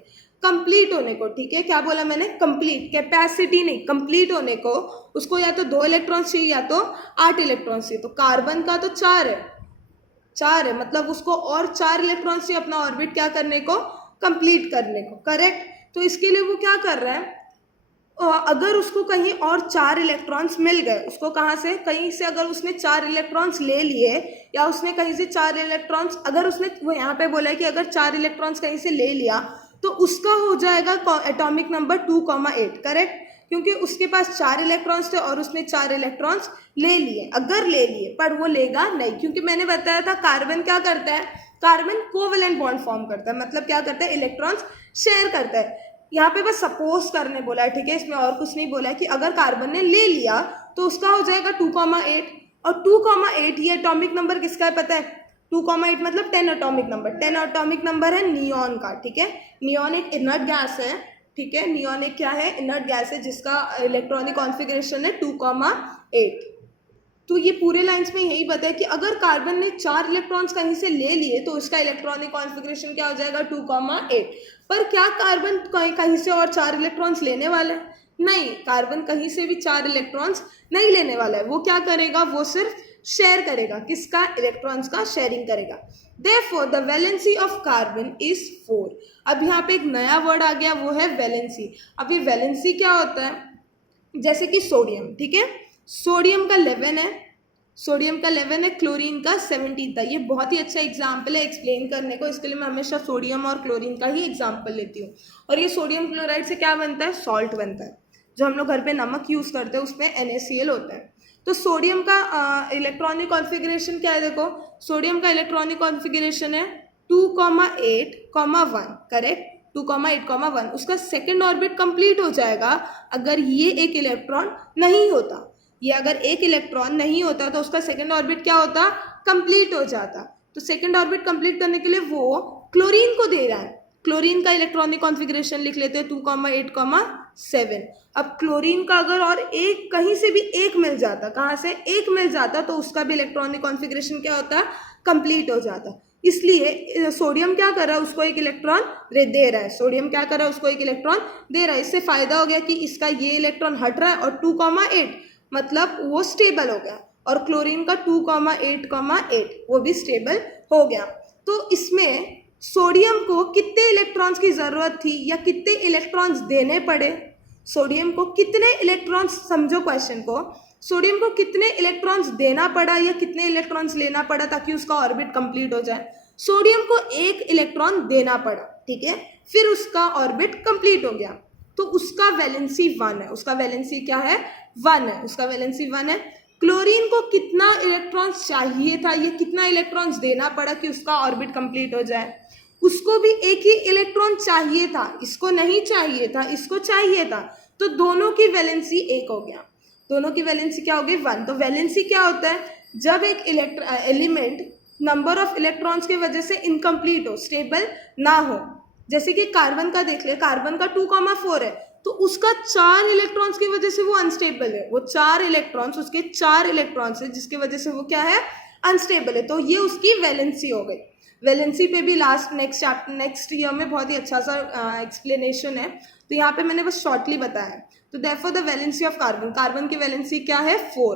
कंप्लीट होने को. ठीक है, क्या बोला मैंने? कंप्लीट, कैपेसिटी नहीं, कंप्लीट होने को उसको या तो 2 इलेक्ट्रॉन्स चाहिए या तो 8 इलेक्ट्रॉन्स चाहिए. तो कार्बन का तो 4 है, मतलब उसको और 4 इलेक्ट्रॉन्स चाहिए अपना ऑर्बिट क्या करने को? कंप्लीट करने को. करेक्ट. तो इसके लिए वो क्या कर रहा है, अगर उसको कहीं और 4 इलेक्ट्रॉन्स मिल गए, उसको कहाँ से? कहीं से अगर उसने 4 इलेक्ट्रॉन्स ले लिए, या उसने कहीं से 4 इलेक्ट्रॉन्स, अगर उसने, वो यहाँ पे बोला है कि अगर 4 इलेक्ट्रॉन्स कहीं से ले लिया तो उसका हो जाएगा एटॉमिक नंबर 2,8. करेक्ट, क्योंकि उसके पास 4 इलेक्ट्रॉन्स थे और उसने 4 इलेक्ट्रॉन्स ले लिए. अगर ले लिए, पर वो लेगा नहीं, क्योंकि मैंने बताया था कार्बन क्या करता है? कार्बन कोवेलेंट बॉन्ड फॉर्म करता है, मतलब क्या करता है? इलेक्ट्रॉन्स शेयर करता है. यहाँ पे बस सपोज करने बोला है. ठीक है, इसमें और कुछ नहीं बोला है कि अगर कार्बन ने ले लिया तो उसका हो जाएगा 2,8. और 2,8 ये एटॉमिक नंबर किसका है पता है? 2,8 मतलब 10 एटॉमिक नंबर. 10 एटॉमिक नंबर है नियॉन का. ठीक है, नियॉन एक इनर्ट गैस है. ठीक है, नियॉन एक क्या है? इनर्ट गैस है, जिसका इलेक्ट्रॉनिक कॉन्फ़िगरेशन है 2,8. तो ये पूरे लाइंस में यही बताया कि अगर कार्बन ने 4 इलेक्ट्रॉन्स कहीं से ले लिए तो इसका इलेक्ट्रॉनिक कॉन्फ़िगरेशन क्या हो जाएगा? 2,8. पर क्या कार्बन कहीं से और 4 इलेक्ट्रॉन्स लेने वाला है? नहीं, कार्बन कहीं से भी 4 इलेक्ट्रॉन्स नहीं लेने वाला है. वो क्या करेगा? वो सिर्फ शेयर करेगा. किसका? इलेक्ट्रॉन्स का शेयरिंग करेगा. Therefore, the valency of carbon is 4. अब यहाँ पे एक नया वर्ड आ गया, वो है वैलेंसी. अब ये वैलेंसी क्या होता है? जैसे कि सोडियम, ठीक है, सोडियम का 11 है, सोडियम का 11 है, क्लोरीन का 17 था। ये बहुत ही अच्छा एग्जाम्पल है एक्सप्लेन करने को, इसके लिए मैं हमेशा सोडियम और क्लोरीन का ही एग्जाम्पल लेती हूँ। और ये सोडियम क्लोराइड से क्या बनता है, सॉल्ट बनता है। जो हम लोग घर पे नमक यूज़ करते हैं उसमें NaCl होता है। तो सोडियम का इलेक्ट्रॉनिक कॉन्फ़िगरेशन क्या है, देखो सोडियम का इलेक्ट्रॉनिक कॉन्फ़िगरेशन है 2,8,1, करेक्ट, 2,8,1। उसका सेकेंड ऑर्बिट कंप्लीट हो जाएगा अगर ये एक इलेक्ट्रॉन नहीं होता। ये अगर एक इलेक्ट्रॉन नहीं होता तो उसका सेकेंड ऑर्बिट क्या होता, कंप्लीट हो जाता। तो सेकेंड ऑर्बिट कंप्लीट करने के लिए वो क्लोरीन को दे रहा है। क्लोरीन का इलेक्ट्रॉनिक कॉन्फ़िगरेशन लिख लेते हैं 2,8,7। अब क्लोरीन का अगर और एक कहीं से भी एक मिल जाता, कहाँ से एक मिल जाता, तो उसका भी इलेक्ट्रॉनिक कॉन्फ़िगरेशन क्या होता, कंप्लीट हो जाता। इसलिए सोडियम क्या कर रहा है, उसको एक इलेक्ट्रॉन दे रहा है। सोडियम क्या कर रहा है, उसको एक इलेक्ट्रॉन दे रहा है। इससे फायदा हो गया कि इसका ये इलेक्ट्रॉन हट रहा है और 2,8 मतलब वो स्टेबल हो गया, और क्लोरीन का 2,8,8 वो भी स्टेबल हो गया। तो इसमें सोडियम को कितने इलेक्ट्रॉन्स की ज़रूरत थी या कितने इलेक्ट्रॉन्स देने पड़े, सोडियम को कितने इलेक्ट्रॉन्स, समझो क्वेश्चन को, सोडियम को कितने इलेक्ट्रॉन्स देना पड़ा या कितने इलेक्ट्रॉन्स लेना पड़ा ताकि उसका ऑर्बिट कंप्लीट हो जाए। सोडियम को एक इलेक्ट्रॉन देना पड़ा, ठीक है, फिर उसका ऑर्बिट कंप्लीट हो गया, तो उसका वैलेंसी 1 है। उसका वैलेंसी क्या है, 1 है, उसका वैलेंसी 1 है। क्लोरीन को कितना इलेक्ट्रॉन्स चाहिए था, ये कितना इलेक्ट्रॉन्स देना पड़ा कि उसका ऑर्बिट कंप्लीट हो जाए, उसको भी एक ही इलेक्ट्रॉन चाहिए था, इसको नहीं चाहिए था, इसको चाहिए था। तो दोनों की वैलेंसी 1 हो गया, दोनों की वैलेंसी क्या हो गई, 1। तो वैलेंसी क्या होता है, जब एक एलिमेंट नंबर ऑफ इलेक्ट्रॉन्स की वजह से इनकम्प्लीट हो, स्टेबल ना हो। जैसे कि कार्बन का देख ले, कार्बन का 2,4 है, तो उसका 4 इलेक्ट्रॉन्स की वजह से वो अनस्टेबल है। वो 4 इलेक्ट्रॉन्स, उसके 4 इलेक्ट्रॉन्स है जिसकी वजह से वो क्या है, अनस्टेबल है। तो ये उसकी वैलेंसी हो गई। वैलेंसी पे भी नेक्स्ट ईयर में बहुत ही अच्छा सा एक्सप्लेनेशन है, तो यहाँ पे मैंने बस शॉर्टली बताया। तो therefore the valency of carbon, carbon की वैलेंसी क्या है, 4।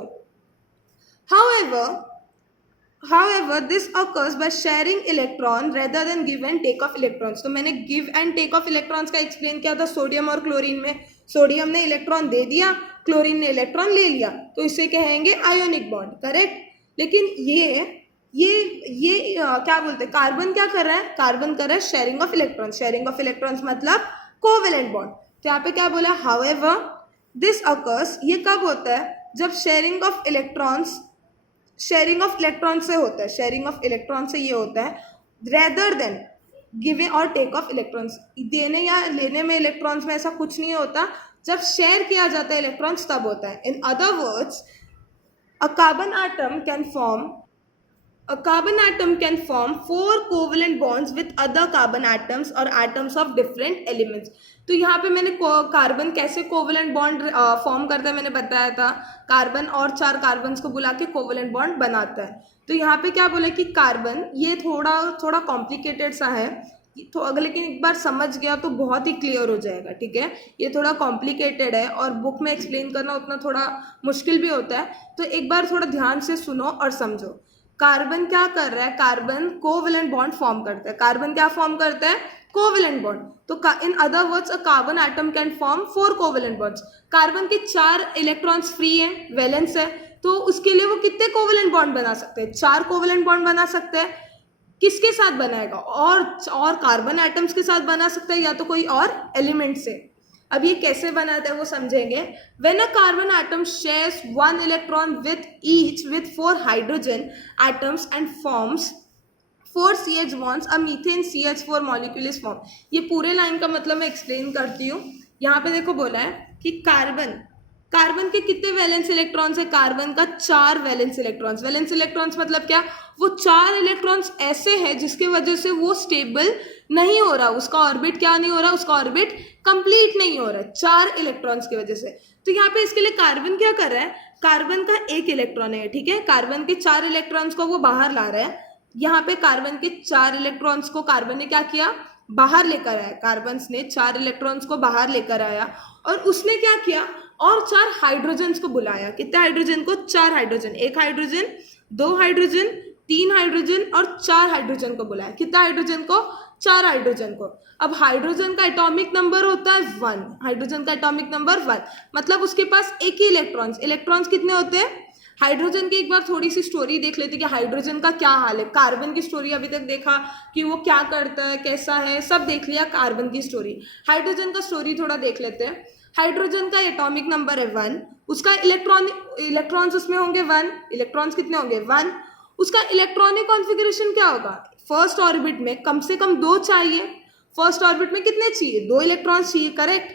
However, this occurs by sharing electron rather than give and take of electrons. तो मैंने give and take of electrons का एक्सप्लेन किया था सोडियम और क्लोरीन में। सोडियम ने इलेक्ट्रॉन दे दिया, क्लोरीन ने इलेक्ट्रॉन ले लिया, तो इसे कहेंगे आयोनिक बॉन्ड, करेक्ट। लेकिन ये क्या बोलते हैं, कार्बन क्या कर रहा है, कार्बन कर रहा है sharing of electrons. Sharing of electrons मतलब कोवेलेंट बॉन्ड। तो यहाँ पे क्या बोला, हाउएवर दिस अकर्स, ये कब होता है, जब शेयरिंग ऑफ इलेक्ट्रॉन्स से होता है, शेयरिंग ऑफ इलेक्ट्रॉन से ये होता है, रेदर देन गिविंग और टेक ऑफ इलेक्ट्रॉन्स। देने या लेने में इलेक्ट्रॉन्स में ऐसा कुछ नहीं होता, जब शेयर किया जाता है इलेक्ट्रॉन्स तब होता है। In other words, a carbon atom can form 4 covalent bonds with other carbon atoms or atoms of different elements. तो यहाँ पे मैंने कार्बन कैसे कोवेलेंट बॉन्ड फॉर्म करता है मैंने बताया था, कार्बन और 4 कार्बन्स को बुला के कोवेलेंट बॉन्ड बनाता है। तो यहाँ पे क्या बोला कि कार्बन, ये थोड़ा कॉम्प्लिकेटेड सा है, तो अगर लेकिन एक बार समझ गया तो बहुत ही क्लियर हो जाएगा, ठीक है। ये थोड़ा कॉम्प्लिकेटेड है और बुक में एक्सप्लेन करना उतना थोड़ा मुश्किल भी होता है, तो एक बार थोड़ा ध्यान से सुनो और समझो। कार्बन क्या कर रहा है, कार्बन कोवेलेंट बॉन्ड फॉर्म करता है। कार्बन क्या फॉर्म करता है, कोवेलेंट बॉन्ड। तो in other words, a carbon atom can form 4 covalent bonds. Carbon के 4 इलेक्ट्रॉन्स फ्री हैं, वैलेंस है, तो उसके लिए वो कितने कोवेलेंट बॉन्ड बना सकते हैं, 4 कोवेलेंट बॉन्ड बना सकते हैं। किसके साथ बनाएगा, और कार्बन एटम्स के साथ बना सकता है या तो कोई और एलिमेंट से। अब ये कैसे बनाता है वो समझेंगे। When a carbon atom shares 1 electron with 4 hydrogen atoms and forms 4 CH bonds, a methane CH4 molecule is formed। ये पूरे लाइन का मतलब मैं एक्सप्लेन करती हूँ। यहाँ पे देखो बोला है कि कार्बन के कितने वैलेंस इलेक्ट्रॉन्स है, कार्बन का 4 वैलेंस इलेक्ट्रॉन्स। वैलेंस इलेक्ट्रॉन्स मतलब क्या, वो 4 इलेक्ट्रॉन्स ऐसे हैं जिसकी वजह से वो स्टेबल नहीं हो रहा, उसका ऑर्बिट क्या नहीं हो रहा, उसका ऑर्बिट कंप्लीट नहीं हो रहा है 4 इलेक्ट्रॉन्स की वजह से। तो यहाँ पे इसके लिए कार्बन क्या कर रहा है, कार्बन का 1 इलेक्ट्रॉन है, ठीक है, कार्बन के 4 इलेक्ट्रॉन्स को वो बाहर ला रहा है। यहाँ पे कार्बन के 4 इलेक्ट्रॉन्स को कार्बन ने क्या किया, बाहर लेकर आया। कार्बन ने 4 इलेक्ट्रॉन्स को बाहर लेकर आया और उसने क्या किया, और 4 हाइड्रोजन्स को बुलाया। कितने हाइड्रोजन को, 4 हाइड्रोजन, 1 हाइड्रोजन, 2 हाइड्रोजन, 3 हाइड्रोजन और 4 हाइड्रोजन को बुलाया। कितना हाइड्रोजन को, 4 हाइड्रोजन को। अब हाइड्रोजन का एटॉमिक नंबर होता है 1, हाइड्रोजन का एटॉमिक नंबर 1, मतलब उसके पास एक ही इलेक्ट्रॉन्स। इलेक्ट्रॉन्स कितने होते हैं हाइड्रोजन की? एक बार थोड़ी सी स्टोरी देख लेते कि हाइड्रोजन का क्या हाल है। कार्बन की स्टोरी अभी तक देखा कि वो क्या करता है, कैसा है, सब देख लिया कार्बन की स्टोरी। हाइड्रोजन का स्टोरी थोड़ा देख लेते हैं। हाइड्रोजन का एटॉमिक नंबर है 1, उसका इलेक्ट्रॉन्स उसमें होंगे 1, इलेक्ट्रॉन्स कितने होंगे 1। उसका इलेक्ट्रॉनिक कॉन्फ़िगरेशन क्या होगा? फर्स्ट ऑर्बिट में कम से कम 2 चाहिए। फर्स्ट ऑर्बिट में कितने चाहिए? 2 इलेक्ट्रॉन्स चाहिए, करेक्ट।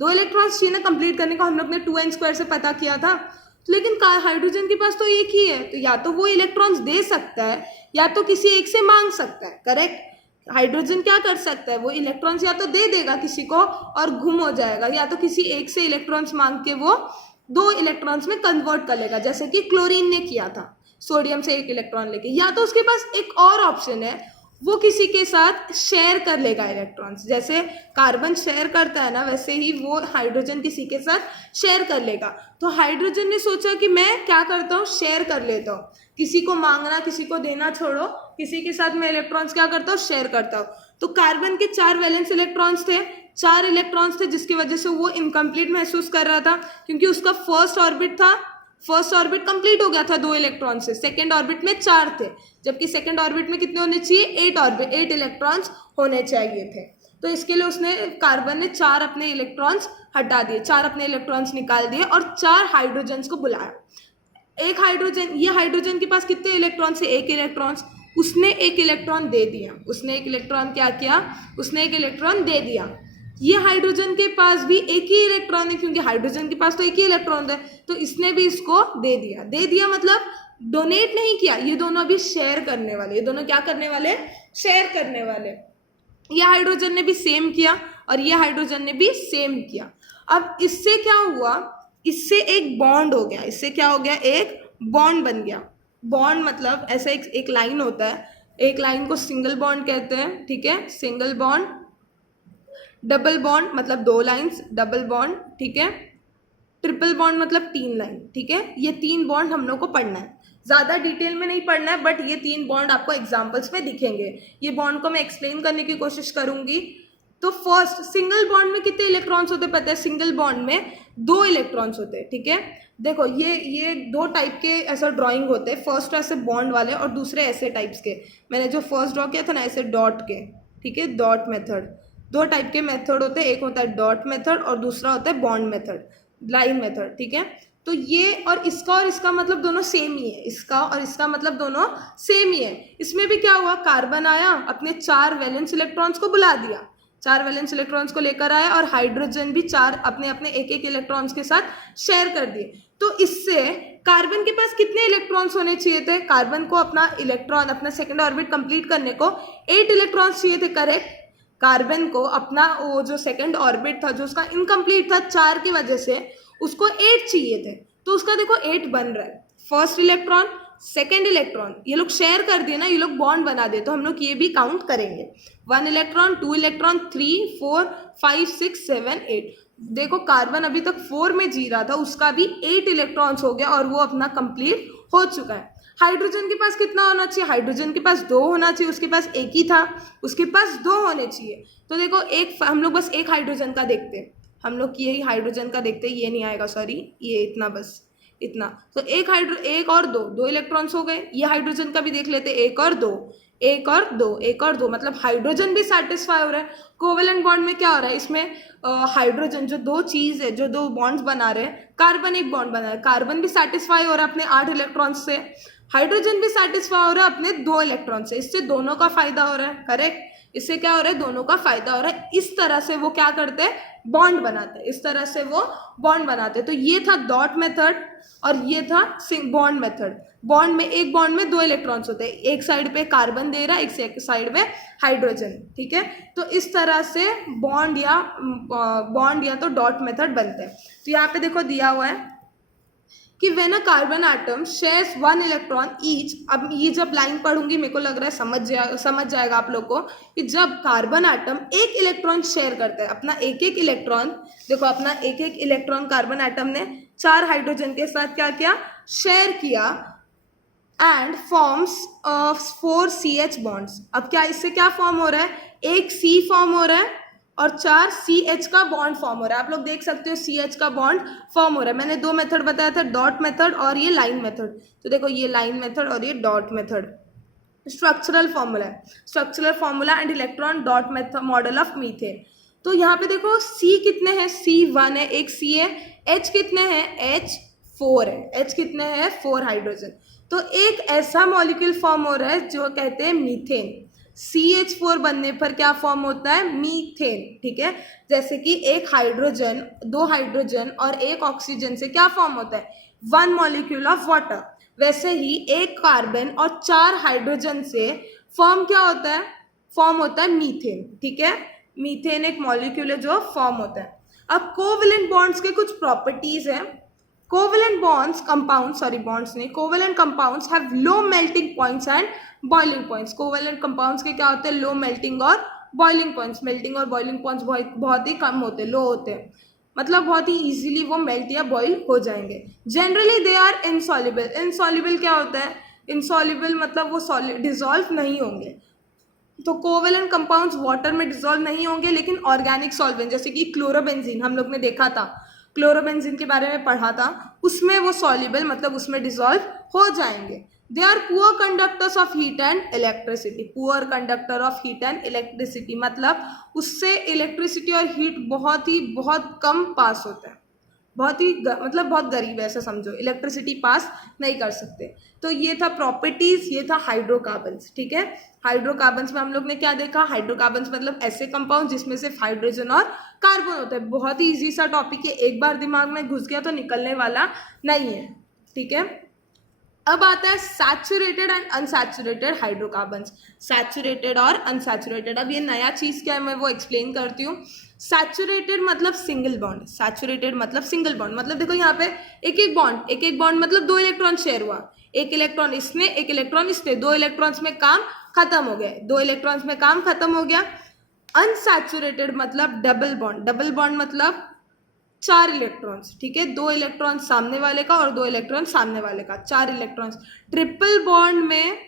2 इलेक्ट्रॉन्स चाहिए ना कंप्लीट करने को, हम लोग ने 2n² से पता किया था। लेकिन हाइड्रोजन के पास तो एक ही है, तो या तो वो इलेक्ट्रॉन्स दे सकता है या तो किसी एक से मांग सकता है, करेक्ट। हाइड्रोजन क्या कर सकता है? वो इलेक्ट्रॉन्स या तो दे देगा किसी को और गुम हो जाएगा, या तो किसी एक से इलेक्ट्रॉन्स मांग के वो 2 इलेक्ट्रॉन्स में कन्वर्ट कर लेगा, जैसे कि क्लोरीन ने किया था, सोडियम से 1 इलेक्ट्रॉन लेके। या तो उसके पास एक और ऑप्शन है, वो किसी के साथ शेयर कर लेगा इलेक्ट्रॉन्स। जैसे कार्बन शेयर करता है ना, वैसे ही वो हाइड्रोजन किसी के साथ शेयर कर लेगा। तो हाइड्रोजन ने सोचा कि मैं क्या करता हूँ, शेयर कर लेता हूँ। किसी को मांगना, किसी को देना छोड़ो, किसी के साथ मैं इलेक्ट्रॉन्स क्या करता हूँ, शेयर करता हूँ। तो कार्बन के 4 वैलेंस इलेक्ट्रॉन्स थे, 4 इलेक्ट्रॉन्स थे, जिसकी वजह से वो इनकम्प्लीट महसूस कर रहा था, क्योंकि उसका फर्स्ट ऑर्बिट था, फर्स्ट ऑर्बिट कंप्लीट हो गया था 2 इलेक्ट्रॉन से। सेकेंड ऑर्बिट में 4 थे, जबकि सेकेंड ऑर्बिट में कितने होने चाहिए? 8 इलेक्ट्रॉन्स होने चाहिए थे। तो इसके लिए उसने, कार्बन ने 4 अपने इलेक्ट्रॉन्स हटा दिए, 4 अपने इलेक्ट्रॉन्स निकाल दिए और 4 हाइड्रोजन्स को बुलाया। एक हाइड्रोजन, ये हाइड्रोजन के पास कितने इलेक्ट्रॉन से? 1 इलेक्ट्रॉन्स। उसने 1 इलेक्ट्रॉन दे दिया, उसने 1 इलेक्ट्रॉन क्या किया? उसने 1 इलेक्ट्रॉन दे दिया। ये हाइड्रोजन के पास भी एक ही इलेक्ट्रॉन है, क्योंकि हाइड्रोजन के पास तो एक ही इलेक्ट्रॉन है, तो इसने भी इसको दे दिया। दे दिया मतलब डोनेट नहीं किया, ये दोनों अभी शेयर करने वाले, ये दोनों क्या करने वाले? शेयर करने वाले। ये हाइड्रोजन ने भी सेम किया और ये हाइड्रोजन ने भी सेम किया। अब इससे क्या हुआ? इससे एक बॉन्ड हो गया। इससे क्या हो गया? एक बॉन्ड बन गया। बॉन्ड मतलब ऐसा एक लाइन होता है, एक लाइन को सिंगल बॉन्ड कहते हैं, ठीक है, सिंगल बॉन्ड। डबल बॉन्ड मतलब 2 लाइन्स, डबल बॉन्ड, ठीक है। ट्रिपल बॉन्ड मतलब 3 लाइन, ठीक है। ये 3 बॉन्ड हम लोग को पढ़ना है, ज़्यादा डिटेल में नहीं पढ़ना है, बट ये 3 बॉन्ड आपको एग्जाम्पल्स में दिखेंगे। ये बॉन्ड को मैं एक्सप्लेन करने की कोशिश करूंगी। तो फर्स्ट, सिंगल बॉन्ड में कितने इलेक्ट्रॉन्स होते हैं पता है? सिंगल बॉन्ड में 2 इलेक्ट्रॉन्स होते हैं, ठीक है। देखो ये 2 टाइप के ऐसा ड्राइंग होते हैं, फर्स्ट ऐसे बॉन्ड वाले और दूसरे ऐसे टाइप्स के। मैंने जो फर्स्ट ड्रॉ किया था ना, ऐसे डॉट के, ठीक है, डॉट मेथड। 2 टाइप के मेथड होते हैं, एक होता है डॉट मेथड और दूसरा होता है बॉन्ड मेथड, लाइन मेथड, ठीक है। तो ये और इसका मतलब दोनों सेम ही है, इसका और इसका मतलब दोनों सेम ही है। इसमें भी क्या हुआ? कार्बन आया, अपने 4 वैलेंस इलेक्ट्रॉन्स को बुला दिया, 4 वैलेंस इलेक्ट्रॉन्स को लेकर आया, और हाइड्रोजन भी 4 अपने अपने एक इलेक्ट्रॉन्स के साथ शेयर कर दिए। तो इससे कार्बन के पास कितने इलेक्ट्रॉन्स होने चाहिए थे? कार्बन को अपना सेकेंड ऑर्बिट कंप्लीट करने को 8 इलेक्ट्रॉन्स चाहिए थे, करेक्ट। कार्बन को अपना वो जो सेकेंड ऑर्बिट था, जो उसका इनकम्प्लीट था 4 की वजह से, उसको 8 चाहिए थे। तो उसका देखो 8 बन रहा है। फर्स्ट इलेक्ट्रॉन, सेकेंड इलेक्ट्रॉन, ये लोग शेयर कर दिए ना, ये लोग बॉन्ड बना दिए, तो हम लोग ये भी काउंट करेंगे। 1 इलेक्ट्रॉन, 2 इलेक्ट्रॉन, 3, 4, 5, 6, 7, 8। देखो कार्बन अभी तक 4 में जी रहा था, उसका भी 8 इलेक्ट्रॉन्स हो गया और वो अपना कंप्लीट हो चुका है। हाइड्रोजन के पास कितना होना चाहिए? हाइड्रोजन के पास 2 होना चाहिए, उसके पास एक ही था, उसके पास 2 होने चाहिए। तो देखो हम लोग बस एक हाइड्रोजन का देखते हैं, हम लोग यही हाइड्रोजन का देखते हैं, ये नहीं आएगा, सॉरी, ये इतना, बस इतना। तो एक और 2 इलेक्ट्रॉन्स हो गए। ये हाइड्रोजन का भी देख लेते, 1 और 2, 1 और 2, 1 और 2, मतलब हाइड्रोजन भी सेटिस्फाई हो रहा है। कोवेलेंट बॉन्ड में क्या हो रहा है? इसमें हाइड्रोजन जो 2 चीज है, जो 2 बॉन्ड्स बना रहे हैं, कार्बन एक बॉन्ड बना रहा है, कार्बन भी सेटिस्फाई हो रहा है अपने 8 इलेक्ट्रॉन से, हाइड्रोजन भी सेटिस्फाई हो रहा है अपने 2 इलेक्ट्रॉन से। इससे दोनों का फायदा हो रहा है, करेक्ट। इससे क्या हो रहा है? दोनों का फायदा हो रहा है। इस तरह से वो क्या करते हैं? बॉन्ड बनाते हैं, इस तरह से वो बॉन्ड बनाते हैं। तो ये था डॉट मेथड और ये था बॉन्ड मेथड। बॉन्ड में, एक बॉन्ड में 2 इलेक्ट्रॉन्स होते हैं, एक साइड पे कार्बन दे रहा है, एक साइड में हाइड्रोजन, ठीक है। तो इस तरह से बॉन्ड या तो डॉट मेथड बनते हैं। तो यहाँ पे देखो दिया हुआ है कि when a carbon atom shares 1 electron each. अब ये जब लाइन पढ़ूंगी मेरे को लग रहा है समझ जाएगा आप लोग को कि जब कार्बन एटम 1 इलेक्ट्रॉन शेयर करता है, अपना एक इलेक्ट्रॉन, देखो अपना एक इलेक्ट्रॉन कार्बन एटम ने 4 हाइड्रोजन के साथ क्या किया? शेयर किया, एंड फॉर्म्स 4 CH बॉन्ड्स। अब क्या इससे क्या फॉर्म हो रहा है? एक C फॉर्म हो रहा है और 4 CH का बॉन्ड फॉर्म हो रहा है। आप लोग देख सकते हो CH का बॉन्ड फॉर्म हो रहा है। मैंने 2 मेथड बताया था, डॉट मेथड और ये लाइन मेथड। तो देखो ये लाइन मेथड और ये डॉट मेथड। स्ट्रक्चरल फॉर्मूला है, structural formula and electron dot method model of methane. तो यहाँ पे देखो C कितने हैं, C1 है, एक C है। H कितने हैं, H4 है। H कितने हैं, 4 हाइड्रोजन। तो एक ऐसा मॉलिक्यूल फॉर्म हो रहा है जो कहते हैं मीथेन। CH4 बनने पर क्या फॉर्म होता है, मीथेन। ठीक है, जैसे कि एक हाइड्रोजन, 2 हाइड्रोजन और एक ऑक्सीजन से क्या फॉर्म होता है, 1 मॉलिक्यूल ऑफ वाटर। वैसे ही एक कार्बन और 4 हाइड्रोजन से फॉर्म क्या होता है, फॉर्म होता है मीथेन। ठीक है, मीथेन एक मॉलिक्यूल है जो फॉर्म होता है। अब कोवेलेंट बॉन्ड्स के कुछ प्रॉपर्टीज हैं। Covalent bonds compound, sorry bonds नहीं, covalent compounds have low melting points and boiling points. Covalent compounds के क्या होते हैं, लो मेल्टिंग और बॉइलिंग पॉइंट्स। मेल्टिंग और बॉइलिंग पॉइंट्स बहुत ही कम होते हैं, लो होते हैं, मतलब बहुत ही इजीली वो मेल्ट या बॉईल हो जाएंगे। Generally they are insoluble. Insoluble क्या होता है, इनसॉल्युबल मतलब वो डिजॉल्व नहीं होंगे। तो कोवेलेंट कंपाउंड्स वाटर में डिजॉल्व नहीं होंगे, लेकिन ऑर्गेनिक सॉल्वेंट जैसे कि क्लोरोबेंजीन, हम लोग ने देखा था, क्लोरोबेंजीन के बारे में पढ़ा था, उसमें वो सॉल्युबल मतलब उसमें डिजॉल्व हो जाएंगे। They are poor conductors of heat and electricity. Poor conductor of heat and electricity मतलब उससे इलेक्ट्रिसिटी और हीट बहुत कम पास होता है, बहुत ही मतलब बहुत गरीब है, ऐसा समझो, इलेक्ट्रिसिटी पास नहीं कर सकते। तो ये था प्रॉपर्टीज, ये था हाइड्रोकार्बन्स। ठीक है, हाइड्रोकार्बन्स में हम लोग ने क्या देखा, हाइड्रोकार्बन्स मतलब ऐसे कंपाउंड जिसमें सिर्फ हाइड्रोजन और कार्बन होता है। बहुत ही इजी सा टॉपिक है, एक बार दिमाग में घुस गया तो निकलने वाला नहीं है। ठीक है, अब आता है saturated and unsaturated hydrocarbons. Saturated और अनसैचुरेटेड, अब ये नया चीज क्या है मैं वो एक्सप्लेन करती हूँ। सैचुरेटेड मतलब सिंगल बॉन्ड, सैचुरेटेड मतलब सिंगल बॉन्ड, मतलब देखो यहाँ पे एक एक बॉन्ड मतलब 2 इलेक्ट्रॉन शेयर हुआ, एक इलेक्ट्रॉन इसने, एक इलेक्ट्रॉन इसने, 2 इलेक्ट्रॉन्स में काम खत्म हो गया, 2 इलेक्ट्रॉन्स में काम खत्म हो गया। अनसैचुरेटेड मतलब डबल बॉन्ड, डबल बॉन्ड मतलब 4 इलेक्ट्रॉन्स। ठीक है, 2 इलेक्ट्रॉन सामने वाले का और 2 इलेक्ट्रॉन सामने वाले का, 4 इलेक्ट्रॉन्स। ट्रिपल बॉन्ड में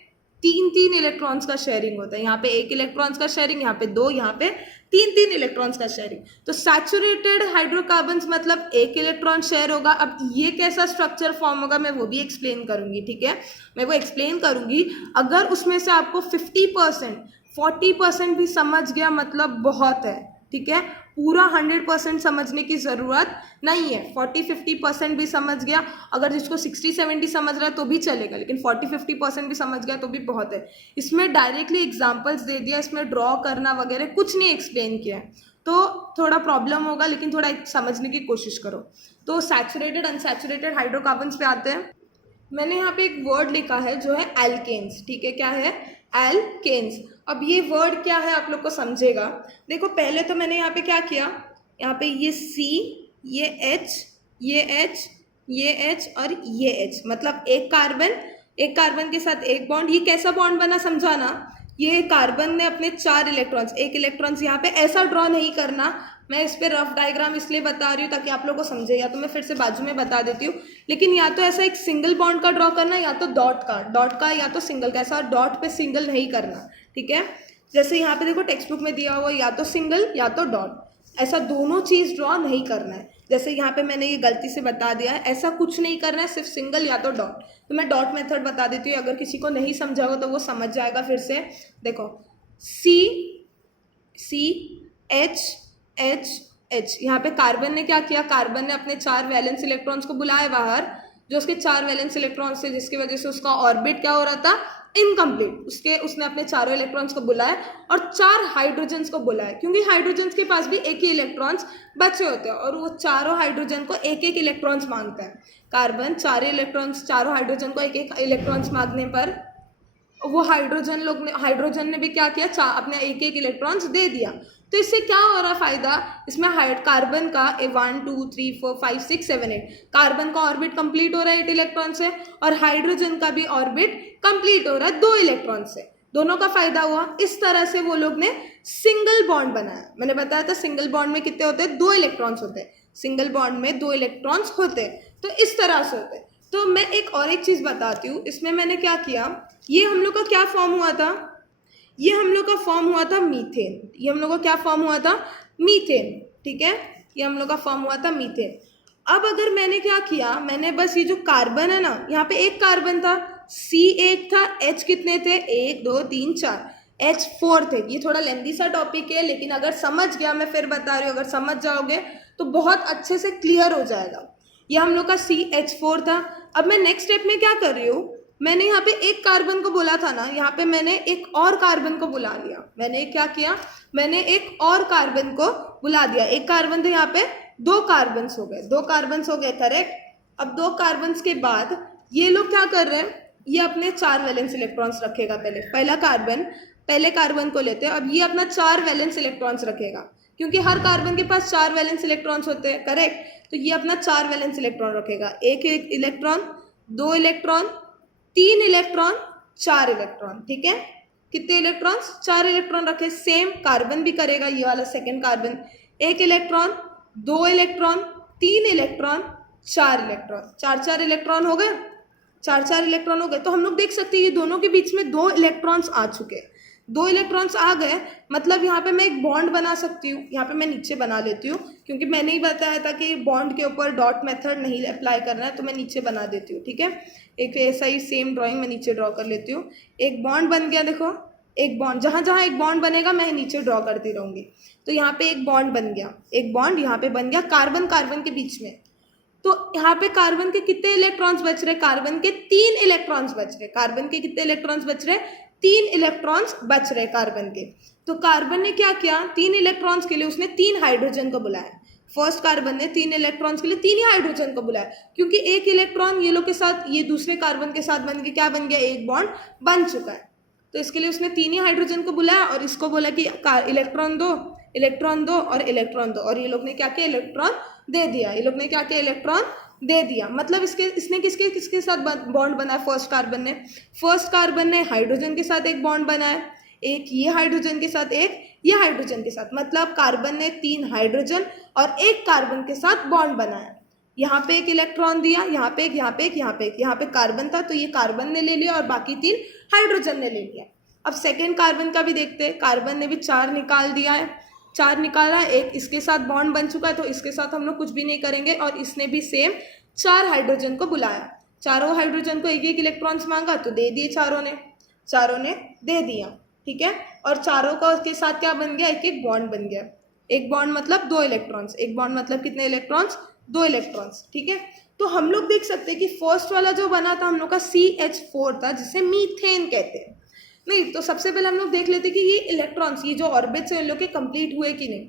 3 इलेक्ट्रॉन्स का शेयरिंग होता है, यहाँ पे 1 इलेक्ट्रॉन्स का शेयरिंग, यहाँ पे 2, यहाँ पे 3 इलेक्ट्रॉन्स का शेयरिंग। तो सैचुरेटेड हाइड्रोकार्बन्स मतलब 1 इलेक्ट्रॉन शेयर होगा। अब ये कैसा स्ट्रक्चर फॉर्म होगा मैं वो भी एक्सप्लेन करूंगी। ठीक है, मैं वो एक्सप्लेन करूंगी। अगर उसमें से आपको 50%, 40% भी समझ गया मतलब बहुत है। ठीक है, पूरा 100% समझने की ज़रूरत नहीं है, 40-50% भी समझ गया, अगर जिसको 60-70 समझ रहा है तो भी चलेगा, लेकिन 40-50% भी समझ गया तो भी बहुत है। इसमें डायरेक्टली एग्जांपल्स दे दिया, इसमें ड्रॉ करना वगैरह कुछ नहीं एक्सप्लेन किया है, तो थोड़ा प्रॉब्लम होगा, लेकिन थोड़ा समझने की कोशिश करो। तो सैचुरेटेड अनसैचुरेटेड हाइड्रोकार्बन्स पे आते हैं। मैंने यहाँ पे एक वर्ड लिखा है जो है एल्केन्स। ठीक है, क्या है, एल्केन्स। अब ये वर्ड क्या है आप लोग को समझेगा। देखो पहले तो मैंने यहाँ पे क्या किया, यहाँ पे ये C, ये H, ये H, ये H और ये H, मतलब एक कार्बन के साथ एक बॉन्ड। ये कैसा बॉन्ड बना समझाना, ये कार्बन ने अपने 4 इलेक्ट्रॉन्स, 1 इलेक्ट्रॉन्स यहाँ पे ऐसा ड्रॉ नहीं करना, मैं इस पे रफ डायग्राम इसलिए बता रही हूँ ताकि आप लोगों को समझे, या तो मैं फिर से बाजू में बता देती हूँ, लेकिन या तो ऐसा एक सिंगल बॉन्ड का ड्रॉ करना, या तो डॉट का, या तो सिंगल का। ऐसा डॉट पे सिंगल नहीं करना। ठीक है, जैसे यहाँ पे देखो टेक्स्ट बुक में दिया हुआ या तो सिंगल या तो डॉट, ऐसा दोनों चीज ड्रॉ नहीं करना है। जैसे यहाँ पे मैंने ये गलती से बता दिया है, ऐसा कुछ नहीं करना है, सिर्फ सिंगल या तो डॉट। तो मैं डॉट मेथड बता देती हूँ, अगर किसी को नहीं समझा हो तो वो समझ जाएगा। फिर से देखो, C H H H, यहाँ पे कार्बन ने क्या किया, कार्बन ने अपने 4 वैलेंस इलेक्ट्रॉन्स को बुलाए बाहर, जो उसके 4 वैलेंस इलेक्ट्रॉन्स थे, जिसकी वजह से उसका ऑर्बिट क्या हो रहा था, इनकम्प्लीट। उसने अपने चारों इलेक्ट्रॉन्स को बुलाया और 4 हाइड्रोजन्स को बुलाया, क्योंकि हाइड्रोजन्स के पास भी एक ही इलेक्ट्रॉन्स बचे होते हैं और वो चारों हाइड्रोजन को एक एक इलेक्ट्रॉन्स मांगता है। कार्बन चारों हाइड्रोजन को एक एक इलेक्ट्रॉन्स मांगने पर वो हाइड्रोजन ने भी क्या किया, अपने एक एक इलेक्ट्रॉन्स दे दिया। तो इससे क्या हो रहा फायदा, इसमें कार्बन का 1 2 3 4 5 6 7 8 कार्बन का ऑर्बिट कंप्लीट हो रहा है 8 इलेक्ट्रॉन से, और हाइड्रोजन का भी ऑर्बिट कंप्लीट हो रहा है 2 इलेक्ट्रॉन से। दोनों का फायदा हुआ। इस तरह से वो लोग ने सिंगल बॉन्ड बनाया। मैंने बताया था सिंगल बॉन्ड में कितने होते हैं, 2 इलेक्ट्रॉन्स होते हैं। सिंगल बॉन्ड में 2 इलेक्ट्रॉन्स होते हैं, तो इस तरह से होते हैं। तो मैं एक चीज बताती हूँ, इसमें मैंने क्या किया, ये हम लोग का क्या फॉर्म हुआ था, ये हम लोग का फॉर्म हुआ था मीथेन, ये हम लोग का क्या फॉर्म हुआ था, मीथेन, ठीक है, ये हम लोग का फॉर्म हुआ था मीथेन। अब अगर मैंने क्या किया, मैंने बस ये जो कार्बन है ना, यहाँ पे एक कार्बन था, सी एक था, एच कितने थे, 1 2 3 4, एच 4 थे। ये थोड़ा लेंदी सा टॉपिक है, लेकिन अगर समझ गया, मैं फिर बता रही हूँ, अगर समझ जाओगे तो बहुत अच्छे से क्लियर हो जाएगा। ये हम लोग का CH4 था। अब मैं नेक्स्ट स्टेप में क्या कर रही हूँ, मैंने यहाँ पे एक कार्बन को बोला था ना, यहाँ पे मैंने एक और कार्बन को बुला लिया। मैंने क्या किया, मैंने एक और कार्बन को बुला दिया। एक कार्बन थे, यहाँ पे 2 कार्बन्स हो गए, 2 कार्बन्स हो गए, करेक्ट। अब 2 कार्बन्स के बाद ये लोग क्या कर रहे हैं, ये अपने 4 वैलेंस इलेक्ट्रॉन्स रखेगा। पहला कार्बन, पहले कार्बन को लेते हैं, अब ये अपना 4 वैलेंस इलेक्ट्रॉन्स रखेगा, क्योंकि हर कार्बन के पास 4 वैलेंस इलेक्ट्रॉन्स होते हैं, करेक्ट। तो ये अपना 4 वैलेंस इलेक्ट्रॉन रखेगा, एक इलेक्ट्रॉन, 2 इलेक्ट्रॉन, 3 इलेक्ट्रॉन, 4 इलेक्ट्रॉन, ठीक है। कितने इलेक्ट्रॉन्स, 4 इलेक्ट्रॉन रखे। सेम कार्बन भी करेगा, ये वाला second carbon, 1 electron, 2 electron, 3 electron, 4 electron, 4 electron हो गए, 4 इलेक्ट्रॉन हो गए। तो हम लोग देख सकते हैं ये दोनों के बीच में 2 इलेक्ट्रॉन्स आ चुके हैं, 2 इलेक्ट्रॉन्स आ गए, मतलब यहाँ पे मैं एक बॉन्ड बना सकती हूँ। यहाँ पे मैं नीचे बना लेती हूँ, क्योंकि मैंने ही बताया था कि बॉन्ड के ऊपर डॉट मेथड नहीं अप्लाई करना है, तो मैं नीचे बना देती हूँ, ठीक है। एक ऐसा ही सेम ड्राइंग मैं नीचे ड्रॉ कर लेती हूँ। एक बॉन्ड बन गया, देखो एक बॉन्ड, जहाँ जहाँ एक बॉन्ड बनेगा मैं नीचे ड्रॉ करती रहूँगी। तो यहाँ पे एक बॉन्ड बन गया, एक बॉन्ड यहाँ पे बन गया कार्बन कार्बन के बीच में। तो यहाँ पे कार्बन के कितने इलेक्ट्रॉन्स बच रहे, कार्बन के 3 इलेक्ट्रॉन्स बच रहे। कार्बन के कितने इलेक्ट्रॉन्स बच रहे, 3 इलेक्ट्रॉन्स बच रहे कार्बन के। तो कार्बन ने क्या किया, 3 इलेक्ट्रॉन्स के लिए उसने 3 हाइड्रोजन को बुलाया। फर्स्ट कार्बन ने 3 इलेक्ट्रॉन्स के लिए 3 ही हाइड्रोजन को बुलाया, क्योंकि एक इलेक्ट्रॉन ये लोग के साथ, ये दूसरे कार्बन के साथ बन के क्या बन गया, एक बॉन्ड बन चुका है। तो इसके लिए उसने 3 ही हाइड्रोजन को बुलाया और इसको बोला कि इलेक्ट्रॉन दो, इलेक्ट्रॉन दो और इलेक्ट्रॉन दो, और ये लोग ने क्या किया, इलेक्ट्रॉन दे दिया। ये लोग ने क्या किया, इलेक्ट्रॉन दे दिया। मतलब इसने किसके किसके साथ बॉन्ड बनाया, फर्स्ट कार्बन ने हाइड्रोजन के साथ एक बॉन्ड बनाया, एक ये हाइड्रोजन के साथ, एक ये हाइड्रोजन के साथ। मतलब कार्बन ने 3 हाइड्रोजन और एक कार्बन के साथ बॉन्ड बनाया। यहाँ पे एक इलेक्ट्रॉन दिया, यहाँ पे एक, यहाँ पे एक, यहाँ पे एक, यहाँ पे कार्बन था तो ये कार्बन ने ले लिया और बाकी 3 हाइड्रोजन ने ले लिया। अब सेकेंड कार्बन का भी देखते हैं। कार्बन ने भी 4 निकाल दिया है, 4 निकाला है, एक इसके साथ बॉन्ड बन चुका है तो इसके साथ हम लोग कुछ भी नहीं करेंगे, और इसने भी सेम 4 हाइड्रोजन को बुलाया। चारों हाइड्रोजन को एक एक इलेक्ट्रॉन्स मांगा तो दे दिए, चारों ने दे दिया, ठीक है। और चारों का के साथ क्या बन गया, एक एक बॉन्ड बन गया। एक बॉन्ड मतलब 2 इलेक्ट्रॉन्स, एक बॉन्ड मतलब कितने इलेक्ट्रॉन्स, 2 इलेक्ट्रॉन्स, ठीक है। तो हम लोग देख सकते हैं कि फर्स्ट वाला जो बना था हम लोग का CH4 था, जिसे मीथेन कहते हैं। नहीं तो सबसे पहले हम लोग देख लेते कि ये इलेक्ट्रॉन्स, ये जो ऑर्बिट्स है इन लोग के कंप्लीट हुए कि नहीं।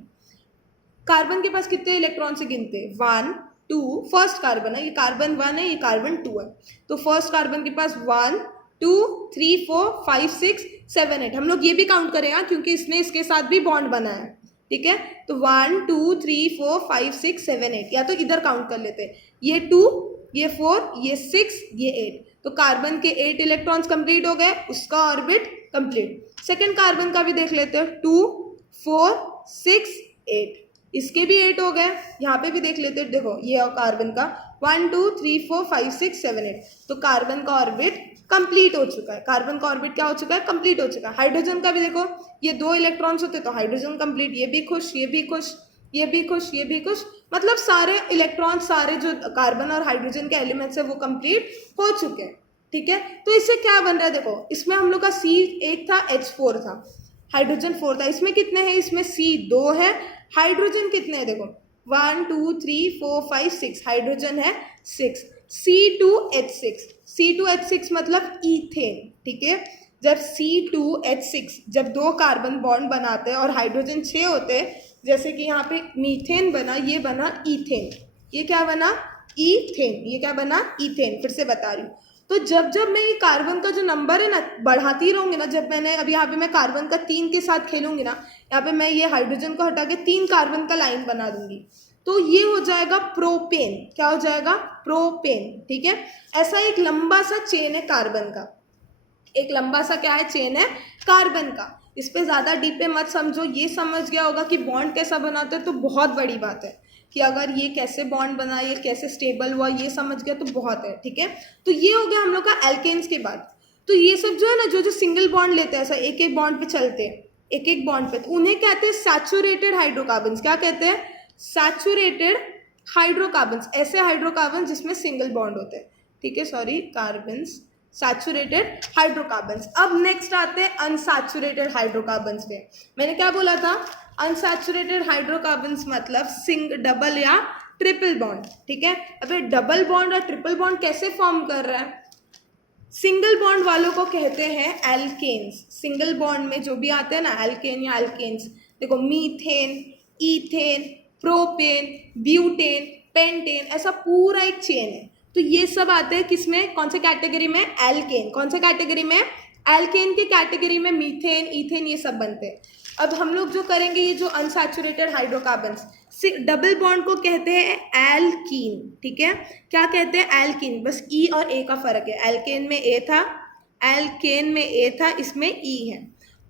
कार्बन के पास कितने इलेक्ट्रॉन से गिनते हैं, 1 2, फर्स्ट कार्बन है, ये कार्बन 1 है, ये कार्बन 2 है। तो फर्स्ट कार्बन के पास 1 2 3 4 5 6 7 8, हम लोग ये भी काउंट करें यहाँ, क्योंकि इसने इसके साथ भी बॉन्ड बनाया है, ठीक है। तो 1 2 3 4 5 6 7 8, या तो इधर काउंट कर लेते हैं, ये 2 ये 4 ये 6 ये 8। तो कार्बन के 8 इलेक्ट्रॉन्स कंप्लीट हो गए, उसका ऑर्बिट कंप्लीट। सेकंड कार्बन का भी देख लेते हैं, 2 4 6 8, इसके भी 8 हो गए। यहाँ पे भी देख लेते हैं, देखो ये कार्बन का 1 2 3 4 5 6 7 8, तो कार्बन का ऑर्बिट कंप्लीट हो चुका है। कार्बन का ऑर्बिट क्या हो चुका है, कंप्लीट हो चुका है। हाइड्रोजन का भी देखो, ये 2 इलेक्ट्रॉन्स होते तो हाइड्रोजन कंप्लीट, ये भी खुश, ये भी खुश, ये भी खुश, ये भी खुश, मतलब सारे इलेक्ट्रॉन, सारे जो कार्बन और हाइड्रोजन के एलिमेंट्स है वो कंप्लीट हो चुके हैं, ठीक है। तो इससे क्या बन रहा है, देखो इसमें हम लोग का C एक था, H4 था, हाइड्रोजन 4 था। इसमें कितने हैं, इसमें C 2 है, हाइड्रोजन कितने हैं, देखो 1 2 3 4 5 6, हाइड्रोजन है 6, C2H6, C2H6 मतलब ईथेन, ठीक है। जब C2H6, जब 2 कार्बन बॉन्ड बनाते हैं और हाइड्रोजन 6 होते हैं, जैसे कि यहाँ पे मीथेन बना, ये बना ईथेन, ये क्या बना, ईथेन, ये क्या बना, ईथेन। फिर से बता रही हूँ, तो जब जब मैं ये कार्बन का जो नंबर है ना बढ़ाती रहूंगी ना, जब मैंने अभी यहाँ पे मैं कार्बन का 3 के साथ खेलूंगी ना, यहाँ पे मैं ये हाइड्रोजन को हटा के 3 कार्बन का लाइन बना दूंगी, तो ये हो जाएगा प्रोपेन। क्या हो जाएगा, प्रोपेन, ठीक है। ऐसा एक लंबा सा चेन है कार्बन का, एक लंबा सा क्या है, चेन है कार्बन का। इस पे ज़्यादा डीप पे मत समझो, ये समझ गया होगा कि बॉन्ड कैसा बनाते हैं तो बहुत बड़ी बात है कि अगर ये कैसे बॉन्ड बना, ये कैसे स्टेबल हुआ, ये समझ गया तो बहुत है, ठीक है। तो ये हो गया हम लोग का एल्केन्स के बाद। तो ये सब जो है ना, जो सिंगल बॉन्ड लेते हैं, ऐसा एक एक बॉन्ड पे चलते हैं, एक एक बॉन्ड पे, तो उन्हें कहते हैं सैचुरेटेड हाइड्रोकार्बन्स। क्या कहते हैं? Saturated hydrocarbons. ऐसे हाइड्रोकार्बन जिसमें सिंगल बॉन्ड होते हैं, ठीक है, सॉरी, कार्बन्स, सैचुरेटेड हाइड्रोकार्बन्स। अब नेक्स्ट आते हैं अनसैचुरेटेड हाइड्रोकार्बन्स पे। मैंने क्या बोला था? अनसैचुरेटेड हाइड्रोकार्बन्स मतलब डबल या ट्रिपल बॉन्ड, ठीक है। अब ये डबल बॉन्ड और ट्रिपल बॉन्ड कैसे फॉर्म कर रहा है? सिंगल बॉन्ड वालों को कहते हैं एल्केन्स। सिंगल बॉन्ड में जो भी आते हैं ना, एल्केन या एल्केन्स, देखो methane, ethane, propane, butane, pentane, ऐसा पूरा एक चेन है। तो ये सब आते हैं किसमें, कौन से कैटेगरी में? एल्केन। कौन से कैटेगरी में? एल्केन की कैटेगरी में मीथेन, ईथेन, ये सब बनते हैं। अब हम लोग जो करेंगे, ये जो अनसैचुरेटेड हाइड्रोकार्बन्स, डबल बॉन्ड को कहते हैं एल्कीन, ठीक है। क्या कहते हैं? एल्कीन। बस ई और ए का फर्क है। एल्केन में ए था, एल्केन में ए था, इसमें ई है।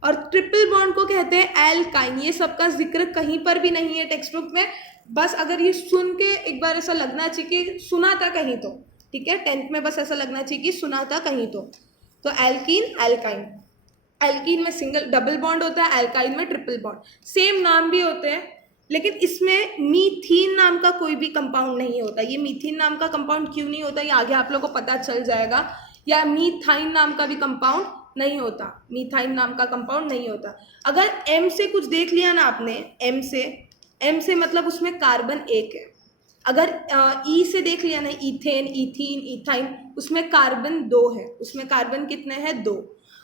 और ट्रिपल बॉन्ड को कहते हैं एल्काइन। ये सबका जिक्र कहीं पर भी नहीं है टेक्स्ट बुक में, बस अगर ये सुन के एक बार ऐसा लगना चाहिए कि सुना था कहीं तो, ठीक है, 10th में बस ऐसा लगना चाहिए कि सुना था कहीं तो एल्कीन, एल्काइन। एल्कीन में सिंगल डबल बॉन्ड होता है, एल्काइन में ट्रिपल बॉन्ड। सेम नाम भी होते हैं, लेकिन इसमें मीथीन नाम का कोई भी कंपाउंड नहीं होता। ये मीथीन नाम का कंपाउंड क्यों नहीं होता, ये आगे आप लोगों को पता चल जाएगा। या मीथाइन नाम का भी कंपाउंड नहीं होता, मीथाइन नाम का कंपाउंड नहीं होता। अगर एम से कुछ देख लिया ना आपने, एम से मतलब उसमें कार्बन एक है। अगर ई से देख लिया ना, इथेन, इथीन, इथाइन, उसमें कार्बन 2 है। उसमें कार्बन कितने हैं? 2।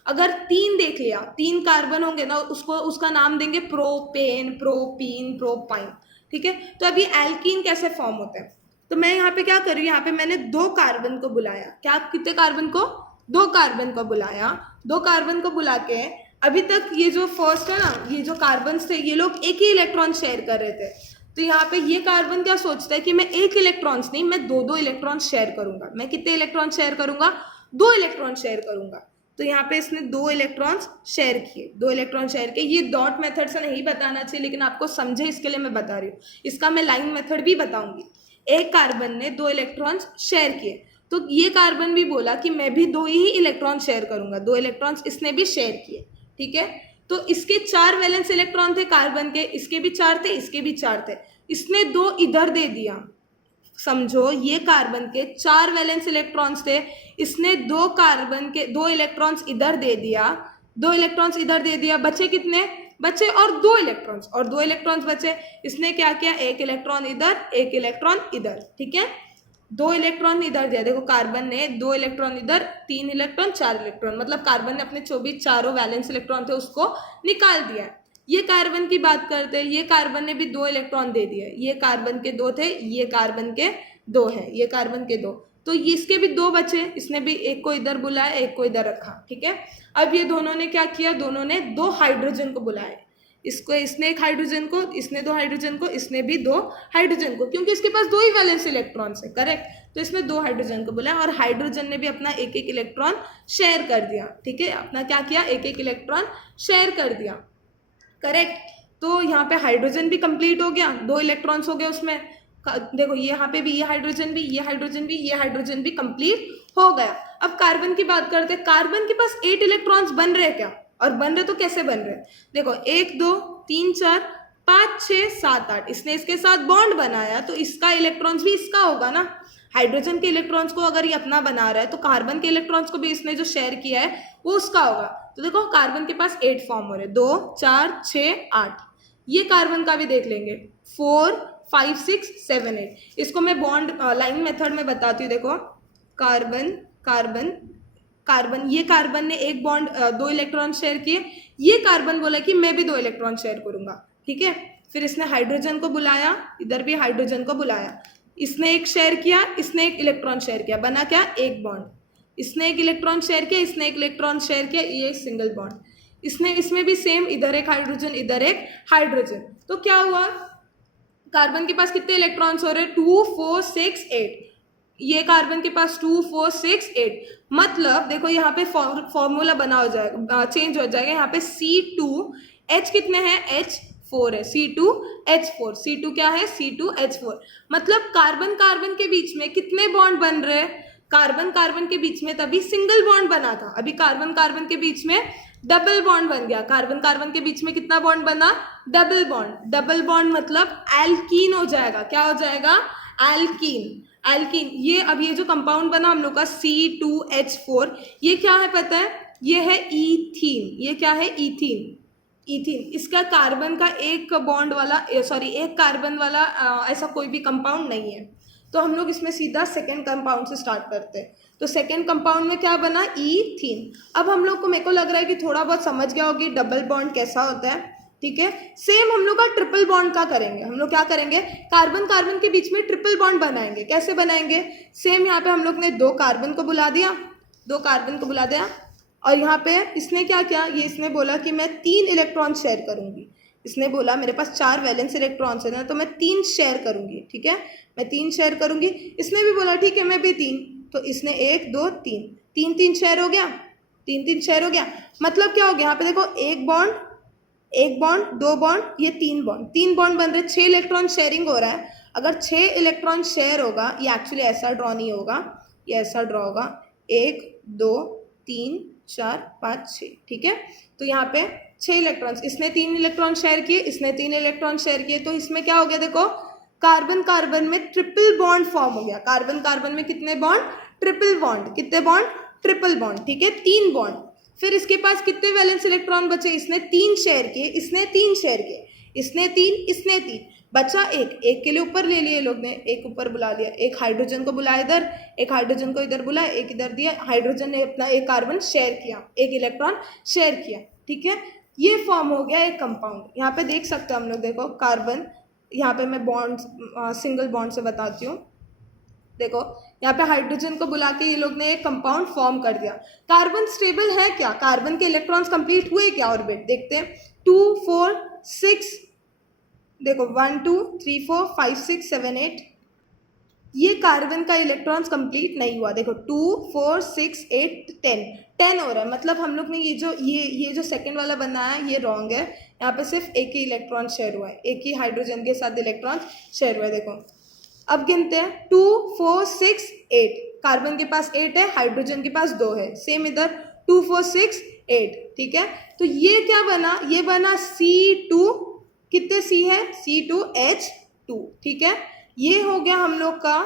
अगर 3 देख लिया, 3 कार्बन होंगे ना, उसका नाम देंगे प्रोपेन, प्रोपीन, प्रोपाइन, ठीक है। तो अभी एल्कीन कैसे फॉर्म होता है? तो मैं यहाँ पे क्या कर रही हूँ, यहाँ पे मैंने 2 कार्बन को बुलाया। क्या? कितने कार्बन को? 2 कार्बन को बुलाया। 2 कार्बन को बुला के अभी तक ये जो फर्स्ट है ना, ये जो कार्बन थे, ये लोग एक ही इलेक्ट्रॉन शेयर कर रहे थे। तो यहाँ पे ये कार्बन क्या सोचता है कि मैं एक इलेक्ट्रॉन्स नहीं, मैं 2 इलेक्ट्रॉन शेयर करूंगा। मैं कितने इलेक्ट्रॉन शेयर करूंगा? 2 इलेक्ट्रॉन शेयर करूंगा। तो यहाँ पे इसने 2 इलेक्ट्रॉन्स शेयर किए, 2 इलेक्ट्रॉन शेयर किए। ये डॉट मेथड से नहीं बताना चाहिए, लेकिन आपको समझे इसके लिए मैं बता रही हूँ। इसका मैं लाइन मेथड भी बताऊंगी। एक कार्बन ने 2 इलेक्ट्रॉन्स शेयर किए, तो ये कार्बन भी बोला कि मैं भी 2 ही इलेक्ट्रॉन शेयर करूंगा। 2 इलेक्ट्रॉन्स इसने भी शेयर किए, ठीक है। तो इसके 4 वैलेंस इलेक्ट्रॉन थे कार्बन के, इसके भी 4 थे, इसके भी 4 थे। इसने 2 इधर दे दिया। समझो, ये कार्बन के 4 वैलेंस इलेक्ट्रॉन्स थे, इसने 2 कार्बन के 2 इलेक्ट्रॉन्स इधर दे दिया, 2 इलेक्ट्रॉन्स इधर दे दिया। बचे कितने? बचे और 2 इलेक्ट्रॉन्स, और 2 इलेक्ट्रॉन्स बचे। इसने क्या किया? 1 इलेक्ट्रॉन इधर, 1 इलेक्ट्रॉन इधर, ठीक है। 2 इलेक्ट्रॉन इधर दिया। देखो, कार्बन ने 2 इलेक्ट्रॉन इधर, 3 इलेक्ट्रॉन, 4 इलेक्ट्रॉन, मतलब कार्बन ने अपने 24 चारों वैलेंस इलेक्ट्रॉन थे उसको निकाल दिया। ये कार्बन की बात करते हैं, ये कार्बन ने भी 2 इलेक्ट्रॉन दे दिए। ये कार्बन के 2 थे, ये कार्बन के 2 है, ये कार्बन के 2, तो इसके भी 2 बचे। इसने भी एक को इधर बुलाया, एक को इधर रखा, ठीक है। अब ये दोनों ने क्या किया? दोनों ने 2 हाइड्रोजन को बुलाया। इसने 1 हाइड्रोजन को, इसने 2 हाइड्रोजन को, इसने भी 2 हाइड्रोजन को, क्योंकि इसके पास 2 ही वैलेंस इलेक्ट्रॉन्स है, करेक्ट। तो इसने 2 हाइड्रोजन को बुलाया, और हाइड्रोजन ने भी अपना 1 इलेक्ट्रॉन शेयर कर दिया, ठीक है। अपना क्या किया? 1 इलेक्ट्रॉन शेयर कर दिया, करेक्ट। तो यहाँ पे हाइड्रोजन भी कंप्लीट हो गया, 2 इलेक्ट्रॉन्स हो गए उसमें। देखो, ये यहाँ पे भी ये हाइड्रोजन भी, ये हाइड्रोजन भी, ये हाइड्रोजन भी कंप्लीट हो गया। अब कार्बन की बात करते हैं। कार्बन के पास 8 इलेक्ट्रॉन्स बन रहे हैं क्या? और बन रहे तो कैसे बन रहे? देखो, 1 2 3 4 5 6 7 8, इसने इसके साथ बॉन्ड बनाया, तो इसका इलेक्ट्रॉन्स भी इसका होगा ना। हाइड्रोजन के इलेक्ट्रॉन्स को अगर ये अपना बना रहा है, तो कार्बन के इलेक्ट्रॉन्स को भी इसने जो शेयर किया है वो उसका होगा। तो देखो, कार्बन के पास 8 फॉर्म हो रहे, 2 4 6 8। ये कार्बन का भी देख लेंगे, 4 5 6 7 8। इसको मैं बॉन्ड लाइन मेथड में बताती हूँ। देखो, कार्बन कार्बन कार्बन, ये कार्बन ने 1 बॉन्ड 2 इलेक्ट्रॉन शेयर किए। ये कार्बन बोला कि मैं भी 2 इलेक्ट्रॉन शेयर करूंगा, ठीक है। फिर इसने हाइड्रोजन को बुलाया, इधर भी हाइड्रोजन को बुलाया। इसने 1 शेयर किया, इसने 1 इलेक्ट्रॉन शेयर किया, बना क्या? 1 बॉन्ड। इसने 1 इलेक्ट्रॉन शेयर किया, इसने 1 इलेक्ट्रॉन शेयर किया, ये सिंगल बॉन्ड। इसमें भी सेम, इधर 1 हाइड्रोजन, इधर 1 हाइड्रोजन। तो क्या हुआ? कार्बन के पास कितने इलेक्ट्रॉन्स हो रहे? 2 4 6 8। ये कार्बन के पास 2 4 6 8, मतलब देखो यहाँ पे फॉर्मूला बना हो जाएगा, चेंज हो जाएगा। यहाँ पे C2H कितने हैं? H4 है, C2H4। C2 क्या है? C2H4। मतलब कार्बन कार्बन के बीच में कितने बॉन्ड बन रहे हैं? कार्बन कार्बन के बीच में तभी सिंगल बॉन्ड बना था, अभी कार्बन कार्बन के बीच में डबल बॉन्ड बन गया। कार्बन कार्बन के बीच में कितना बॉन्ड बना? Double bond. डबल बॉन्ड मतलब एल्कीन हो जाएगा। क्या हो जाएगा? एल्कीन। एल्कीन। ये अब ये जो कंपाउंड बना हम लोग का C2H4, ये क्या है पता है? ये है ईथीन। ये क्या है? ईथीन। ईथीन। इसका कार्बन का एक बॉन्ड वाला एक कार्बन वाला ऐसा कोई भी कंपाउंड नहीं है। तो हम लोग इसमें सीधा सेकेंड कंपाउंड से स्टार्ट करते हैं। तो सेकेंड कंपाउंड में क्या बना? ईथीन। अब हम लोग को, मेरे को लग रहा है कि थोड़ा बहुत समझ गया होगी डबल बॉन्ड कैसा होता है, ठीक है। सेम हम लोग का ट्रिपल बॉन्ड का करेंगे। हम लोग क्या करेंगे? कार्बन कार्बन के बीच में ट्रिपल बॉन्ड बनाएंगे। कैसे बनाएंगे? सेम यहाँ पे हम लोग ने 2 कार्बन को बुला दिया, 2 कार्बन को बुला दिया, और यहाँ पे इसने क्या किया? ये इसने बोला कि मैं 3 इलेक्ट्रॉन शेयर करूंगी। इसने बोला मेरे पास 4 वैलेंस इलेक्ट्रॉन्स है ना, तो मैं 3 शेयर करूंगी, ठीक है, मैं 3 शेयर करूंगी। इसने भी बोला ठीक है मैं भी 3, तो इसने 1 2 3 3 3 शेयर हो गया, 3 3 शेयर हो गया। मतलब क्या हो गया? यहाँ पे देखो, एक बॉन्ड, 2 बॉन्ड, ये 3 बॉन्ड, 3 बॉन्ड बन रहे, 6 इलेक्ट्रॉन शेयरिंग हो रहा है। अगर 6 इलेक्ट्रॉन शेयर होगा, ये एक्चुअली ऐसा ड्रॉ नहीं होगा, ये ऐसा ड्रॉ होगा, 1 2 3 4 5 6, ठीक है। तो यहाँ पे 6 इलेक्ट्रॉन्स, इसने 3 इलेक्ट्रॉन शेयर किए, इसने 3 इलेक्ट्रॉन शेयर किए, तो इसमें क्या हो गया? देखो, कार्बन कार्बन में ट्रिपल बॉन्ड फॉर्म हो गया। कार्बन कार्बन में कितने बॉन्ड? Triple bond. कितने बॉन्ड? ट्रिपल बॉन्ड, ठीक है, 3 बॉन्ड। फिर इसके पास कितने वैलेंस इलेक्ट्रॉन बचे? इसने 3 शेयर किए, इसने 3 शेयर किए, इसने 3, इसने 3, बचा 1। एक के लिए ऊपर ले लिए लोग ने, एक ऊपर बुला लिया, एक हाइड्रोजन को बुलाया इधर, एक हाइड्रोजन को इधर बुलाया, एक इधर दिया। हाइड्रोजन ने अपना एक कार्बन शेयर किया, एक इलेक्ट्रॉन शेयर किया, ठीक है। ये फॉर्म हो गया एक कंपाउंड। यहाँ पे देख सकते हैं हम लोग, देखो कार्बन, यहाँ पे मैं बॉन्ड सिंगल बॉन्ड से बताती हूँ। देखो यहाँ पे हाइड्रोजन को बुला के ये लोग ने एक कंपाउंड फॉर्म कर दिया। कार्बन स्टेबल है क्या? कार्बन के इलेक्ट्रॉन्स कंप्लीट हुए क्या ऑर्बिट? देखते हैं, 2 4 6, देखो 1 2 3 4 5 6 7 8, ये कार्बन का इलेक्ट्रॉन्स कंप्लीट नहीं हुआ। देखो 2 4 6 8 10 हो रहा है। मतलब हम लोग ने ये जो सेकंड वाला बनाया है, ये रॉन्ग है। यहाँ पे सिर्फ एक ही इलेक्ट्रॉन शेयर हुआ है, एक ही हाइड्रोजन के साथ इलेक्ट्रॉन शेयर हुआ है। देखो अब गिनते हैं, 2 4 6 8, कार्बन के पास 8 है, हाइड्रोजन के पास 2 है। सेम इधर 2 4 6 8, ठीक है। तो ये क्या बना? ये बना C2, कितने C है? C2H2, ठीक है। ये हो गया हम लोग का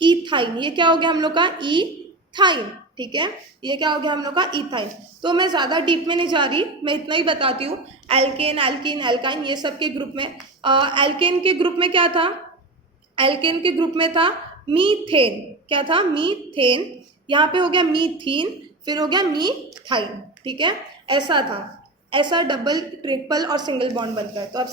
ईथाइन। ये क्या हो गया हम लोग का? ईथाइन, ठीक है। ये क्या हो गया हम लोग का? ईथाइन। तो मैं ज़्यादा डीप में नहीं जा रही, मैं इतना ही बताती हूँ। एल्केन, एल्कीन, एल्काइन, ये सब के ग्रुप में, एल्केन के ग्रुप में क्या था? एल्केन के ग्रुप में था मीथेन। क्या था? मीथेन। यहाँ पे हो गया मीथीन, फिर हो गया मीथाइन, ठीक है। ऐसा था, ऐसा डबल, ट्रिपल और सिंगल बॉन्ड बनता है। तो अब